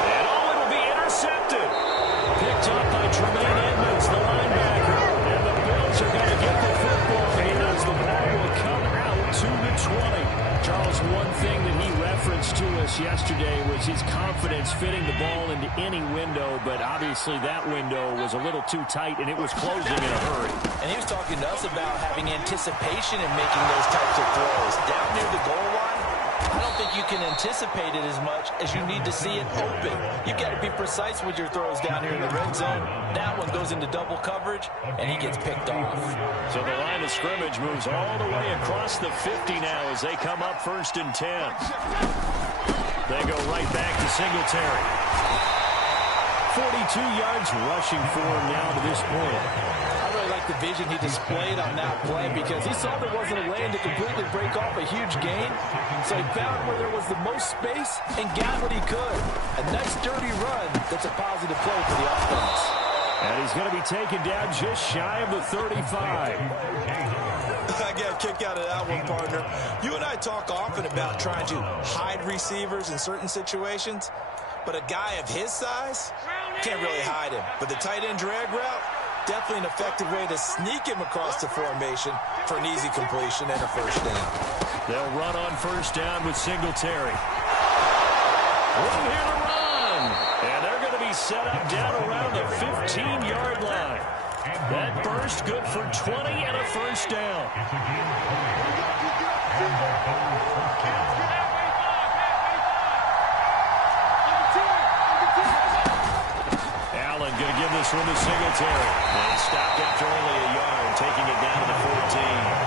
And it'll be intercepted. Picked up by Tremaine Edmonds, the thing that he referenced to us yesterday was his confidence fitting the ball into any window, but obviously that window was a little too tight, and it was closing in a hurry. And he was talking to us about having anticipation in making those types of throws. Down near the goal line, I don't think you can anticipate it as much as you need to see it open. You've got to be precise with your throws down here in the red zone. That one goes into double coverage, and he gets picked off. So the line of scrimmage moves all the way across the 50 now as they come up 1st and 10. They go right back to Singletary. 42 yards rushing for him now to this point. I really like the vision he displayed on that play because he saw there wasn't a lane to completely break off a huge gain. So he found where there was the most space and got what he could. A nice, dirty run that's a positive play for the offense. And he's going to be taken down just shy of the 35. I got a kick out of that one, partner. You and I talk often about trying to hide receivers in certain situations, but a guy of his size can't really hide him. But the tight end drag route, definitely an effective way to sneak him across the formation for an easy completion and a first down. They'll run on first down with Singletary. Room here to run. And they're going to be set up down around the 15-yard line. That burst good for 20 and a first down. Allen going to give this one to Singletary. And he stopped after only a yard, taking it down to the 14.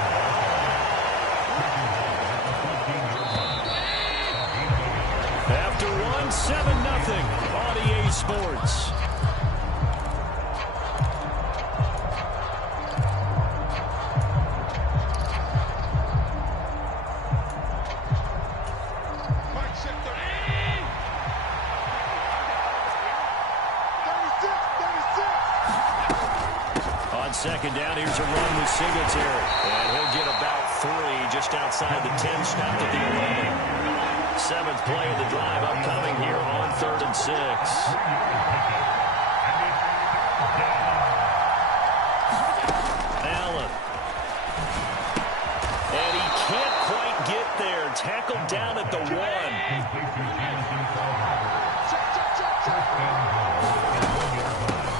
After one, 7-0 on EA Sports. Second down, here's a run with Singletary. And he'll get about 3 just outside the 10, stopped at the 11. 7th play of the drive upcoming here on 3rd and 6. Allen. And he can't quite get there. Tackled down at the 1.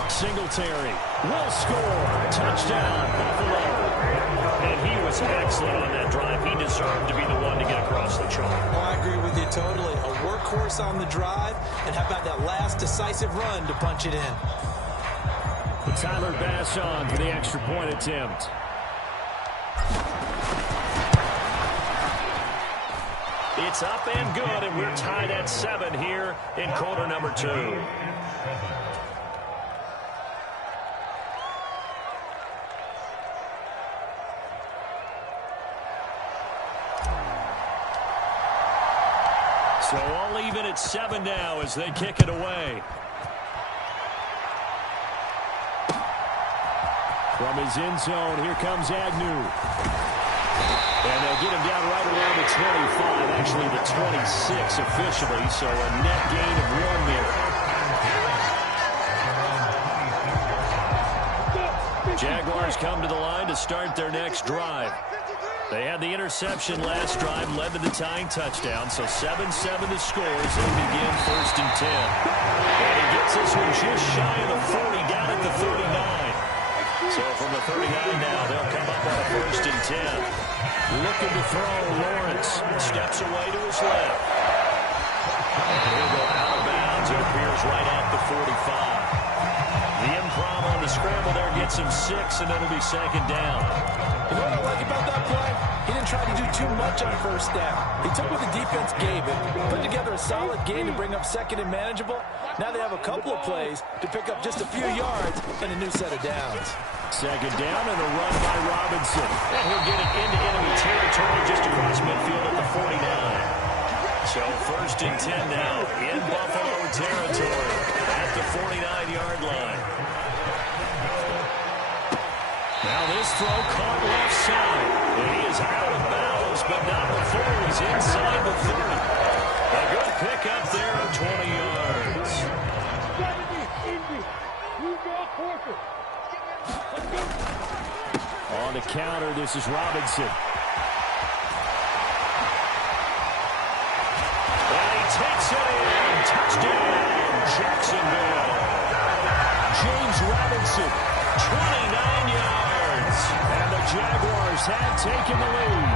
Singletary will score. Touchdown, Buffalo. And he was excellent on that drive. He deserved to be the one to get across the chalk. Oh, I agree with you totally. A workhorse on the drive, and how about that last decisive run to punch it in? Tyler Bass on for the extra point attempt. It's up and good, and we're tied at 7 here in quarter number 2. So all even at 7 now as they kick it away. From his end zone, here comes Agnew. And they'll get him down right around the 25, actually the 26 officially, so a net gain of 1 there. Jaguars come to the line to start their next drive. They had the interception last drive, led to the tying touchdown, so 7-7 the score as they begin 1st and 10. And he gets this one just shy of the 40, down at the 39. So from the 39 now, they'll come up on a 1st and 10. Looking to throw, Lawrence steps away to his left. He'll go out of bounds. It appears right at the 45. The improv on the scramble there gets him 6, and it'll be 2nd down. You know what I like about that play? He didn't try to do too much on first down. He took what the defense gave him, put together a solid game to bring up 2nd and manageable. Now they have a couple of plays to pick up just a few yards and a new set of downs. 2nd down and a run by Robinson. And he'll get it into enemy territory just across midfield at the 49. So 1st and 10 now in Buffalo territory at the 49-yard line. Now this throw caught left side. And he is out of bounds, but not before he's inside the 30. A good pickup there of 20 yards. On the counter, this is Robinson. Puts it in. Touchdown, Jacksonville. James Robinson, 29 yards. And the Jaguars have taken the lead.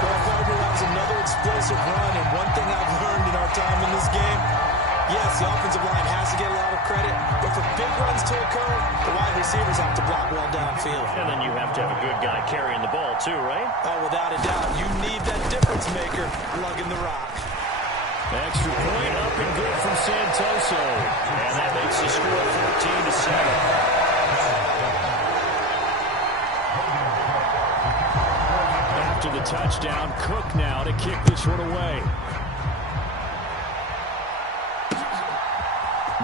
Well, Gardner, that was another explosive run, and one thing I've learned in our time in this game, yes, the offensive line has to get a lot of credit, but for big runs to occur, the wide receivers have to block well downfield. And then you have to have a good guy carrying the ball too, right? Oh, without a doubt, you need that difference maker lugging the rock. Extra point up and good from Santoso. And that makes the score 14-7. After the touchdown, Cook now to kick this one away.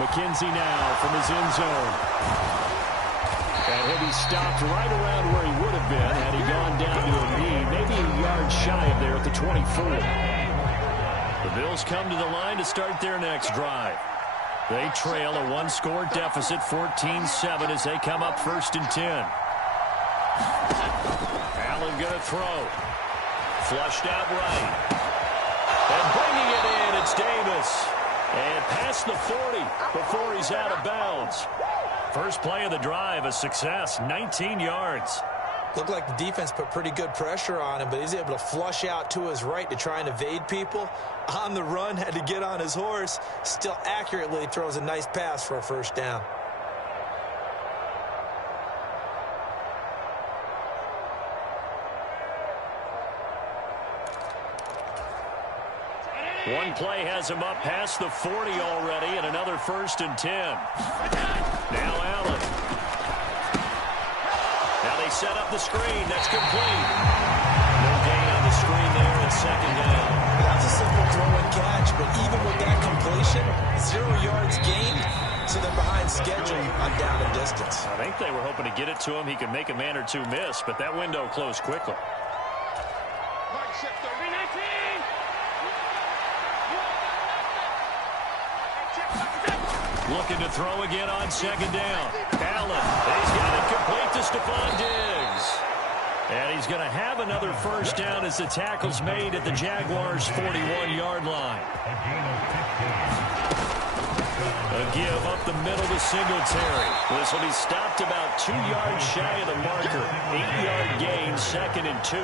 McKenzie now from his end zone. And he'll be stopped right around where he would have been had he gone down to a knee, maybe a yard shy of there at the 24. The Bills come to the line to start their next drive. They trail a one-score deficit, 14-7, as they come up 1st and 10. Allen going to throw. Flushed out right. And bringing it in, it's Davis. And past the 40 before he's out of bounds. First play of the drive, a success, 19 yards. Looked like the defense put pretty good pressure on him, but he's able to flush out to his right to try and evade people. On the run, had to get on his horse. Still accurately throws a nice pass for a first down. One play has him up past the 40 already, and another 1st and 10. Now Allen. Now they set up the screen. That's complete. No gain on the screen there, and 2nd down. That's a simple throw and catch, but even with that completion, 0 yards gained, so they're behind schedule on down and distance. I think they were hoping to get it to him. He could make a man or two miss, but that window closed quickly. Looking to throw again on 2nd down. Allen, he's got it complete to Stephon Diggs. And he's going to have another first down as the tackle's made at the Jaguars' 41-yard line. A give up the middle to Singletary. This will be stopped about 2 yards shy of the marker. 8-yard gain, 2nd and 2.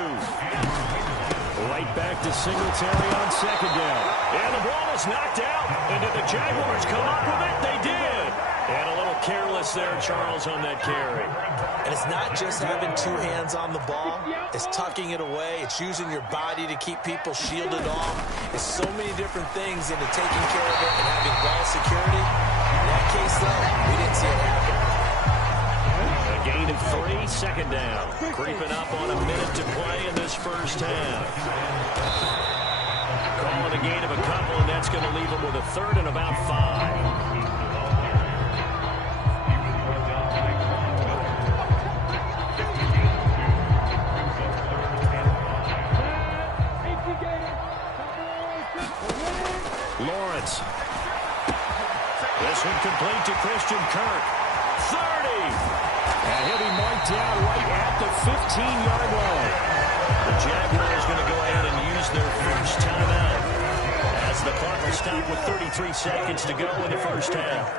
Right back to Singletary on 2nd down. And the ball is knocked out. And did the Jaguars come up with it? They did. And a little careless there, Charles, on that carry. And it's not just having 2 hands on the ball. It's tucking it away. It's using your body to keep people shielded off. It's so many different things into taking care of it and having ball security. In that case, though, we didn't see it happen. A gain of 3, 2nd down. Creeping up on a minute to play in this first half. Calling a gain of a couple, and that's going to leave them with a 3rd and about 5. Lawrence. This one complete to Christian Kirk. 30. And he'll be marked down right at the 15-yard line. The Jaguars going to go ahead and use their first timeout as the clock will stop with 33 seconds to go in the first half.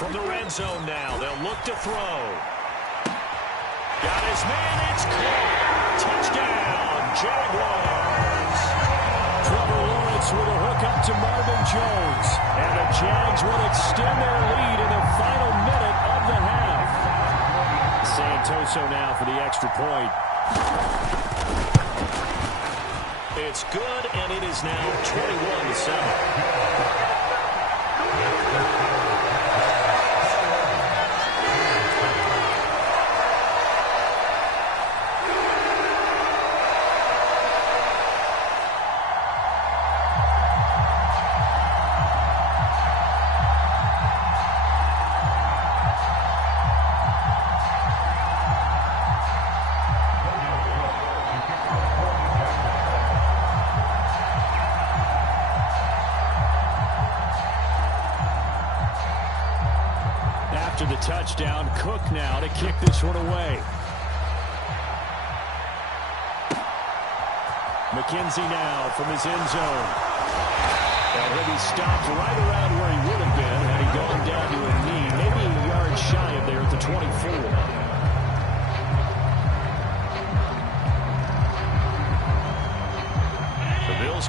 From the red zone now, they'll look to throw. Got his man, it's caught. Touchdown, Jaguars. Trevor Lawrence with a hook up to Marvin Jones. And the Jags will extend their lead in the final minute of the half. Santoso now for the extra point. It's good, and it is now 21-7. After the touchdown, Cook now to kick this one away. McKenzie now from his end zone. And he'll be stopped right around where he would have been had he gone down to a knee, maybe a yard shy of there at the 24.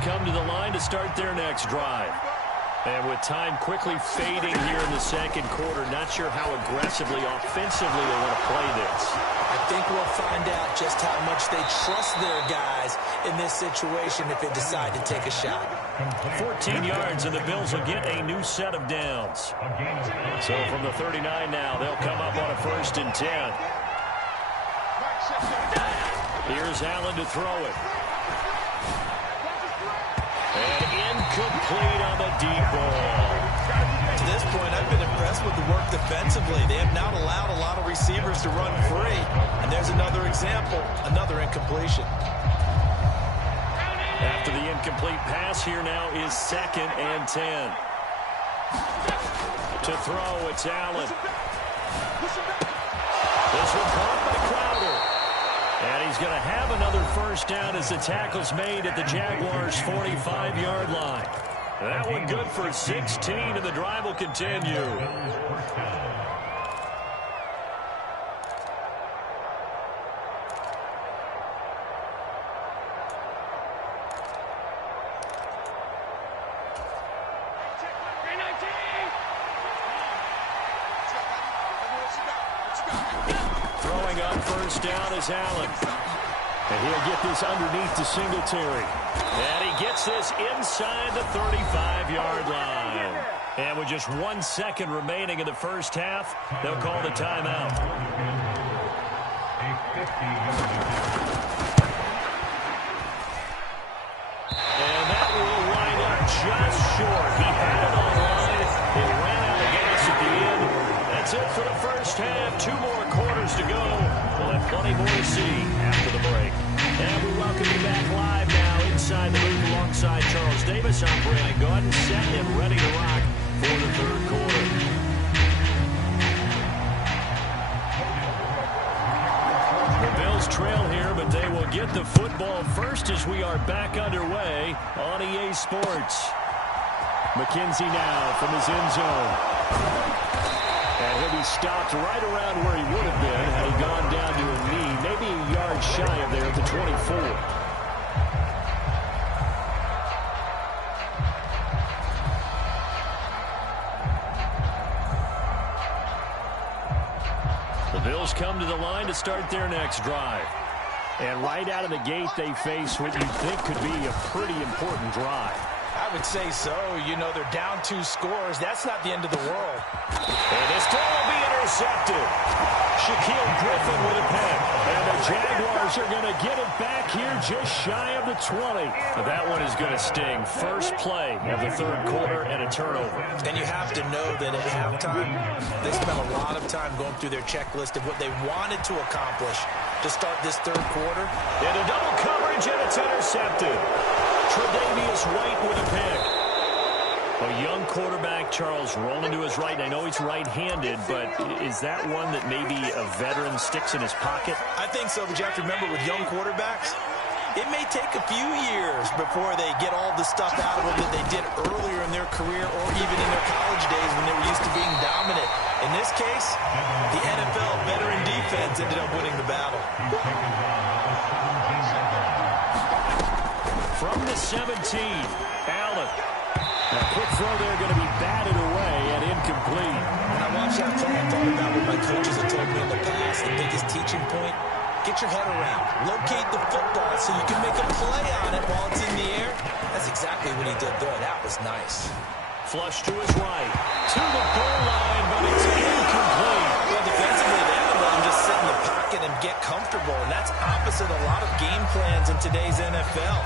Come to the line to start their next drive. And with time quickly fading here in the second quarter, not sure how aggressively, offensively they want to play this. I think we'll find out just how much they trust their guys in this situation if they decide to take a shot. 14 yards, and the Bills will get a new set of downs. So from the 39 now, they'll come up on a 1st and 10. Here's Allen to throw it. And incomplete on the deep ball. To this point, I've been impressed with the work defensively. They have not allowed a lot of receivers to run free. And there's another example, another incompletion. After the incomplete pass, here now is 2nd and 10. To throw, it's Allen. This one caught by Crowder. And he's going to have another 1st down as the tackle's made at the Jaguars' 45-yard line. That one good for 16, and the drive will continue. Throwing on 1st down is Allen. And he'll get this underneath to Singletary. And he gets this inside the 35-yard line. And with just 1 second remaining in the first half, they'll call the timeout. And that will line up just short. He had it on line. It ran out of gas at the end. That's it for the first half. 2 more quarters to go. We'll have plenty more to see after the break. And we welcome you back live now inside the booth alongside Charles Davis. I'm Brandon Gaudin, set and ready to rock for the 3rd quarter. The Bills trail here, but they will get the football first as we are back underway on EA Sports. McKenzie now from his end zone. And he'll be stopped right around where he would have been had he gone down to a knee, maybe a yard shy of there at the 24. The Bills come to the line to start their next drive. And right out of the gate, they face what you'd think could be a pretty important drive. I would say so. You know, they're down 2 scores. That's not the end of the world. And this throw will be intercepted. Shaquille Griffin with a pick. And the Jaguars are going to get it back here just shy of the 20. But that one is going to sting. First play of the 3rd quarter and a turnover. And you have to know that at halftime, they spent a lot of time going through their checklist of what they wanted to accomplish to start this 3rd quarter. Into double coverage, and it's intercepted. Tre'Davious White with a pick. A young quarterback, Charles, rolling to his right. I know he's right-handed, but is that one that maybe a veteran sticks in his pocket? I think so, but you have to remember with young quarterbacks, it may take a few years before they get all the stuff out of them that they did earlier in their career or even in their college days when they were used to being dominant. In this case, the NFL veteran defense ended up winning the battle. From the 17, Allen. A quick throw there going to be batted away and incomplete. When I watched that play, I thought about what my coaches have told me in the past. The biggest teaching point, get your head around. Locate the football so you can make a play on it while it's in the air. That's exactly what he did there. That was nice. Flush to his right. To the goal line, but it's incomplete. Well, defensively, they haven't let him just sit in the pocket and get comfortable, and that's opposite a lot of game plans in today's NFL.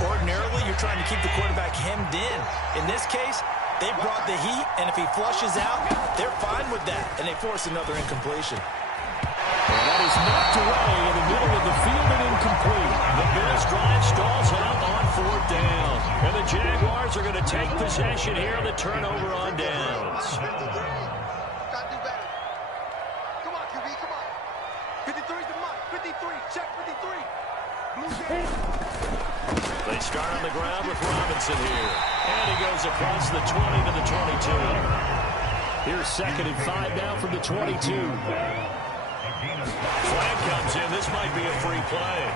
Ordinarily, you're trying to keep the quarterback hemmed in. In this case, they brought the heat, and if he flushes out, they're fine with that, and they force another incompletion. And that is knocked away in the middle of the field and incomplete. The Bills drive stalls out on 4th down. And the Jaguars are going to take possession here on the turnover on downs. Gotta do better. Come on, QB, come on. 53's the mark. 53, check 53. Blue game. They start on the ground with Robinson here. And he goes across the 20 to the 22. Here's 2nd and 5 now from the 22. Flag comes in. This might be a free play.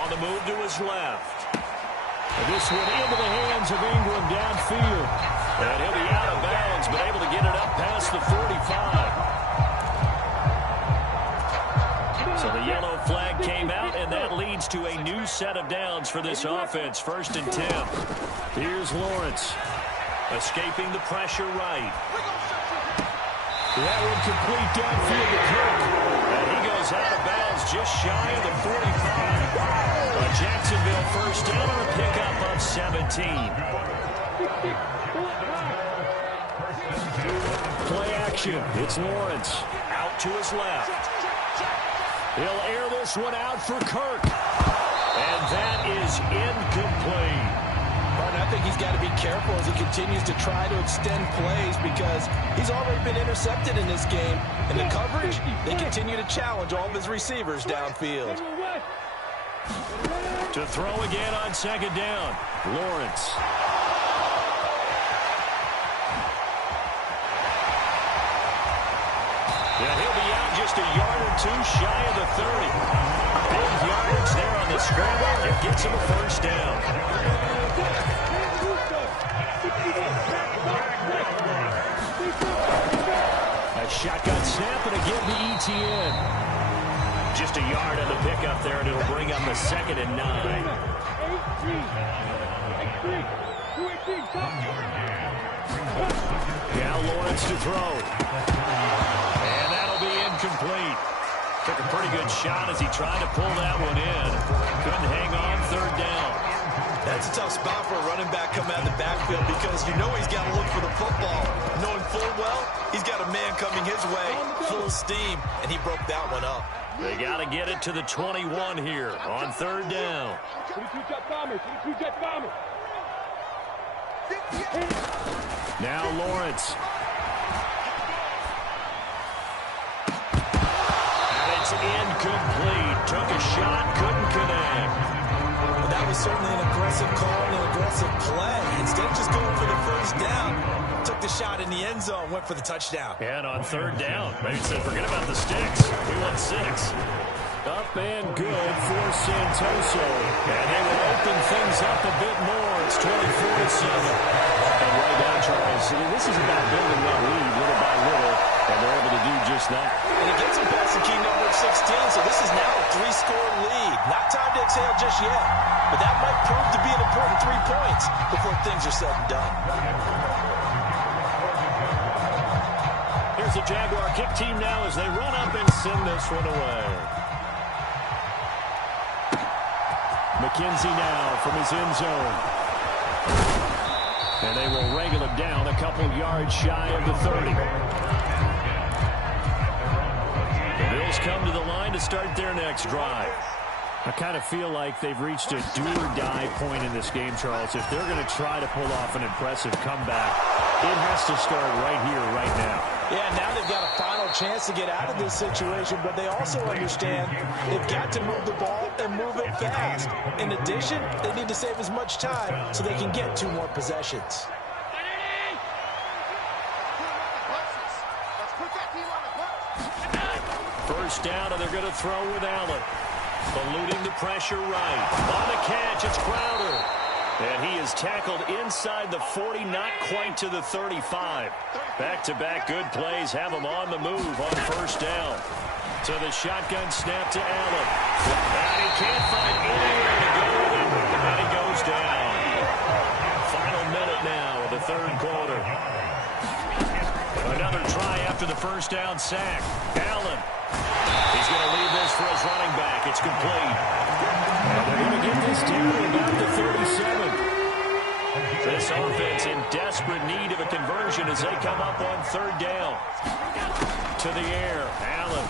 On the move to his left. And this one into the hands of Ingram downfield. And he'll be out of bounds, but able to get it up past the 45. So the yellow flag came out, and that leads to a new set of downs for this offense. 1st and 10. Here's Lawrence. Escaping the pressure right. That one complete downfield to Kirk. And he goes out of bounds just shy of the 45. A Jacksonville 1st down on a pickup of 17. Play action. It's Lawrence. Out to his left. He'll air this one out for Kirk. And that is incomplete. But I think he's got to be careful as he continues to try to extend plays because he's already been intercepted in this game. And the coverage, they continue to challenge all of his receivers downfield. To throw again on 2nd down. Lawrence. And he'll be out just a yard or two shy of the 30. Big yardage there on the scramble. It gets him a 1st down. A shotgun snap and again the ETN. Just a yard on the pickup there, and it'll bring up the 2nd and 9. Now Lawrence to throw. And that'll be incomplete. Took a pretty good shot as he tried to pull that one in. Couldn't hang on. 3rd down. That's a tough spot for a running back coming out of the backfield because you know he's got to look for the football. Knowing full well, he's got a man coming his way, full steam, and he broke that one up. They got to get it to the 21 here on 3rd down. Now Lawrence. And it's incomplete. Took a shot, couldn't connect. Well, that was certainly an aggressive call and an aggressive play. Instead of just going for the 1st down, took the shot in the end zone, went for the touchdown. And on 3rd down, maybe said, forget about the sticks. We want 6. Up and good for Santoso. And they will open things up a bit more. It's 24-7. And right now, Charles, this is about building that lead little by little, and they're able to do just that. And it gets him past the key number of 16, so this is now a 3-score lead. Not time to exhale just yet, but that might prove to be an important 3 points before things are said and done. Here's the Jaguar kick team now as they run up and send this one away. McKenzie now from his end zone. And they will wrangle him down a couple yards shy of the 30. The Bills come to the line to start their next drive. I kind of feel like they've reached a do-or-die point in this game, Charles. If they're going to try to pull off an impressive comeback, it has to start right here, right now. Yeah, now they've got a final chance to get out of this situation, but they also understand they've got to move the ball and move it fast. In addition, they need to save as much time so they can get 2 more possessions. First down, and they're going to throw with Allen. Eluding the pressure right. On the catch, it's Crowder. And he is tackled inside the 40, not quite to the 35. Back-to-back good plays have him on the move on first down. To the shotgun snap to Allen. And he can't find anywhere to go with it. And he goes down. Final minute now of the 3rd quarter. Another try after the first down sack. Allen. He's going to leave this for his running back. It's complete. And they're going to get this down to about the 37. This offense in desperate need of a conversion as they come up on 3rd down. To the air. Allen.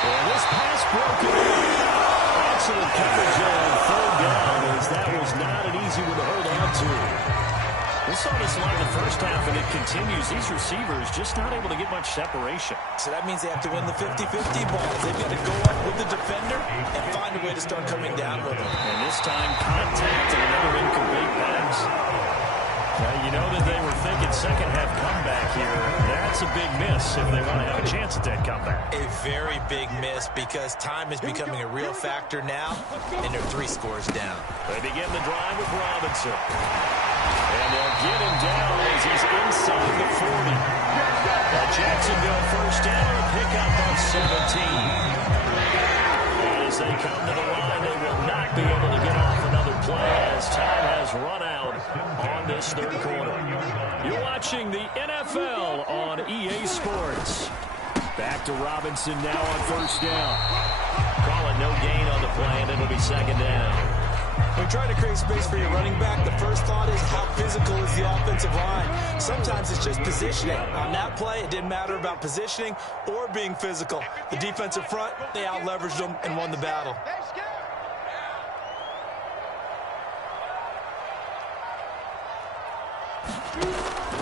And this pass broken. Excellent coverage on 3rd down as that was not an easy one to hold on to. We saw this a lot in the first half, and it continues. These receivers just not able to get much separation. So that means they have to win the 50-50 balls. They've got to go up with the defender and find a way to start coming down with him. And this time, contact and another incomplete pass. You know that they were thinking second half comeback here. That's a big miss if they want to have a chance at that comeback. A very big miss because time is becoming a real factor now, and they're 3 scores down. They begin the drive with Robinson. And they'll get him down as he's inside the 40. Jacksonville first down and a pickup of 17. As they come to the line, they will not be able to get off another play as time has run out on this third quarter. You're watching the NFL on EA Sports. Back to Robinson now on first down. Calling no gain on the play, and it'll be second down. When trying to create space for your running back, the first thought is how physical is the offensive line. Sometimes it's just positioning. On that play, it didn't matter about positioning or being physical. The defensive front, they out-leveraged them and won the battle.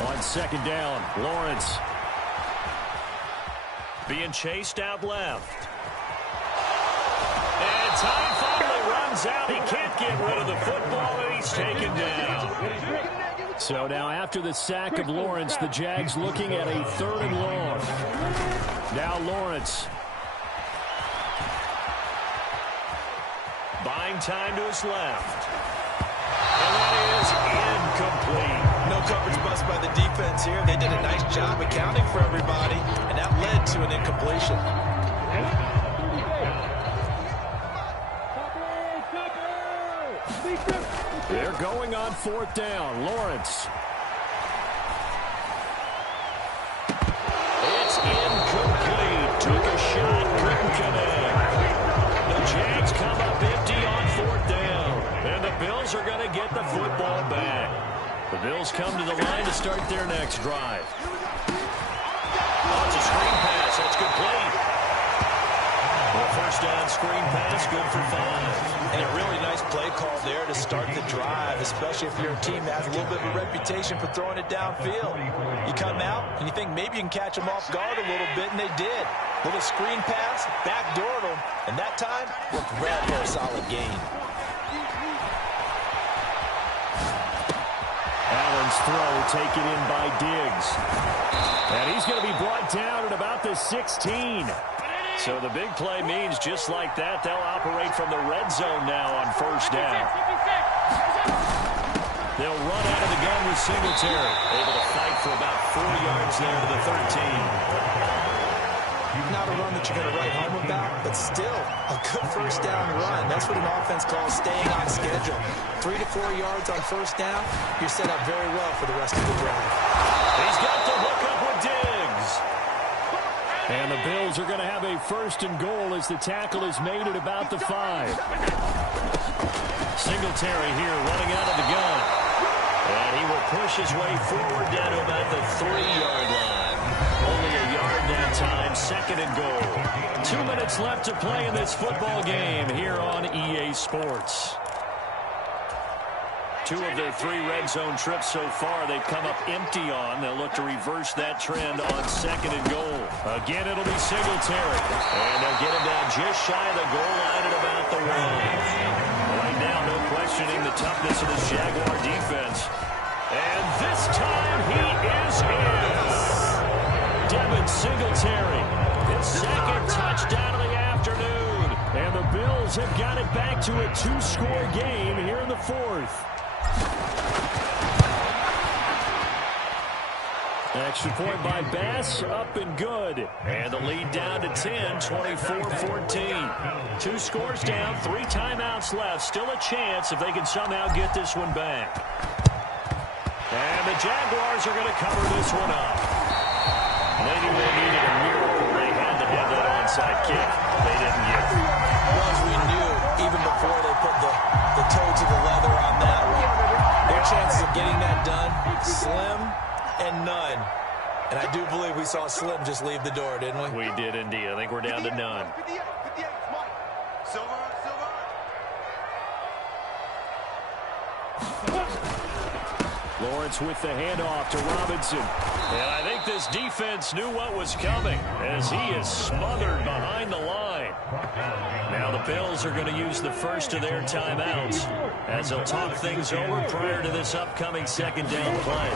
On second down, Lawrence being chased out left. And time finally runs out. He can't get rid of the football, and he's taken down. So now after the sack of Lawrence, the Jags looking at a third and long. Now Lawrence buying time to his left. And that is incomplete. No coverage bust by the defense here. They did a nice job accounting for everybody, and that led to an incompletion. They're going on fourth down. Lawrence. It's incomplete. Took a shot, couldn't connect. The Jags come up empty on fourth down. And the Bills are going to get the football back. The Bills come to the line to start their next drive. Oh, it's a screen pass. That's complete. Well, first down screen pass, good for 5. And a really nice play call there to start the drive, especially if you're a team that has a little bit of a reputation for throwing it downfield. You come out and you think maybe you can catch them off guard a little bit, and they did. Little screen pass, backdoored them, and that time looked red for a solid gain. Allen's throw taken in by Diggs. And he's going to be brought down at about the 16. So the big play means just like that, they'll operate from the red zone now on first down. They'll run out of the gun with Singletary. Able to fight for about 4 yards there to the 13. Not a run that you're going to write home about, but still a good first down run. That's what an offense calls staying on schedule. 3 to 4 yards on first down, you're set up very well for the rest of the drive. He's got the hook up with Diggs. And the Bills are going to have a first and goal as the tackle is made at about the 5. Singletary here running out of the gun. And he will push his way forward down to about the 3-yard line. Only a yard that time, second and goal. 2 minutes left to play in this football game here on EA Sports. 2 of their 3 red zone trips so far, they've come up empty on. They'll look to reverse that trend on second and goal. Again, it'll be Singletary. And they'll get him down just shy of the goal line at about the 1. Right now, no questioning the toughness of this Jaguar defense. And this time, he is in. Devin Singletary, his second touchdown of the afternoon. And the Bills have got it back to a 2-score game here in the 4th. Extra point by Bass, up and good. And the lead down to 10, 24-14. 2 scores down, 3 timeouts left. Still a chance if they can somehow get this one back. And the Jaguars are going to cover this one up. Maybe they needed a miracle. They had to have that onside kick. They didn't get it. Well, as we knew, even before they put the toe to the leather on that one, their chances of getting that done, slim and none. And I do believe we saw Slim just leave the door, didn't we? We did indeed. I think we're down to none. 58, Silver. Lawrence with the handoff to Robinson. And I think this defense knew what was coming as he is smothered behind the line. Now the Bills are going to use the first of their timeouts as they'll talk things over prior to this upcoming second down play.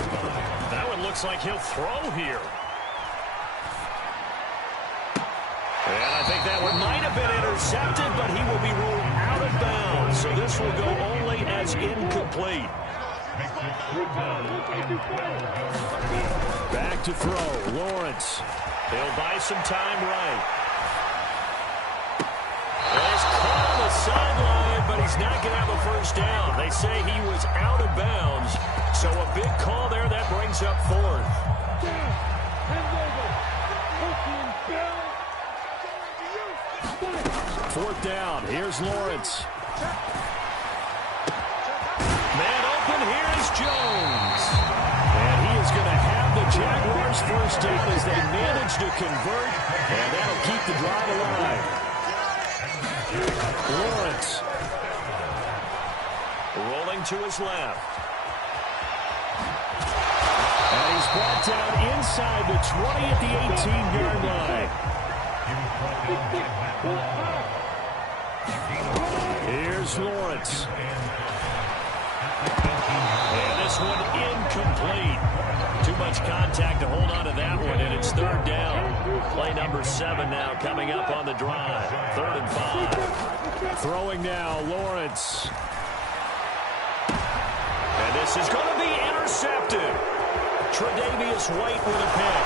That one looks like he'll throw here. And I think that one might have been intercepted, but he will be ruled out of bounds. So this will go only as incomplete. Back to throw. Lawrence. He'll buy some time right. Well, he's caught on the sideline, but he's not going to have a first down. They say he was out of bounds. So a big call there that brings up fourth. Fourth down. Here's Lawrence. Man open. Here is Jones. And he is going to have the Jaguars' first down as they manage to convert. And that'll keep the drive alive. Lawrence. Rolling to his left. And he's brought down inside the 20 at the 18-yard line. Here's Lawrence. And this one incomplete. Too much contact to hold on to that one, and it's third down. Play number 7 now coming up on the drive. 3rd and 5. Throwing now, Lawrence. And this is going to be intercepted. Tre'Davious White with a pick.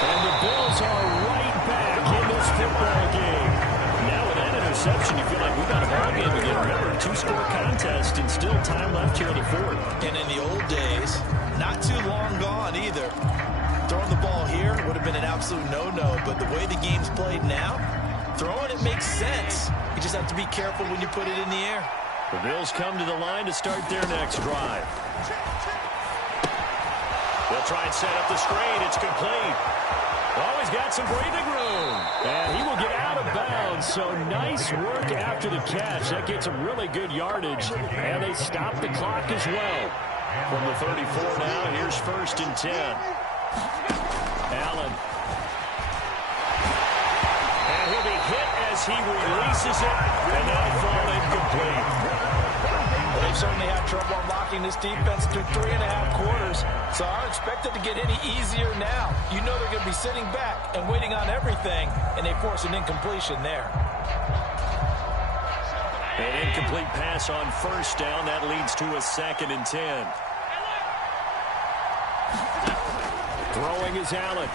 And the Bills are right back in this football game. Now with that interception, you feel like we've got a ball game again. Remember, 2-score contest and still time left here in the fourth. And in the old days, not too long gone either. Throwing the ball here would have been an absolute no-no, but the way the game's played now, throwing it makes sense. You just have to be careful when you put it in the air. The Bills come to the line to start their next drive. They'll try and set up the screen. It's complete. Oh, he's got some breathing room. And he will get out of bounds. So nice work after the catch. That gets him really good yardage. And they stop the clock as well. From the 34 now, here's 1st and 10. Allen. And he'll be hit as he releases it. And that'll fall incomplete. They've certainly had trouble unlocking this defense through 3.5 quarters, so I don't expect it to get any easier now. You know they're going to be sitting back and waiting on everything, and they force an incompletion there. An incomplete pass on 1st down. That leads to a 2nd and 10. Throwing is Allen.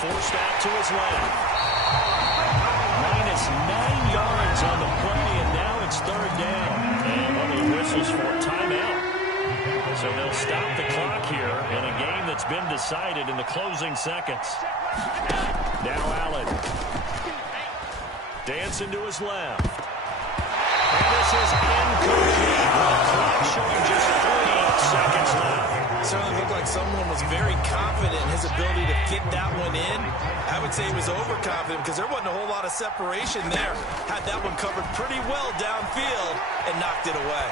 Forced out to his left. Minus 9 yards on the play, and now it's 3rd down. And one of the whistles for a timeout. So they'll stop the clock here in a game that's been decided in the closing seconds. Now Allen. Dancing to his left. And this is incomplete. The clock showing just 3 seconds left. It certainly looked like someone was very confident in his ability to fit that one in. I would say he was overconfident because there wasn't a whole lot of separation there. Had that one covered pretty well downfield and knocked it away.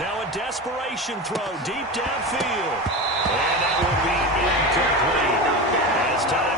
Now a desperation throw deep downfield. And that will be incomplete. As time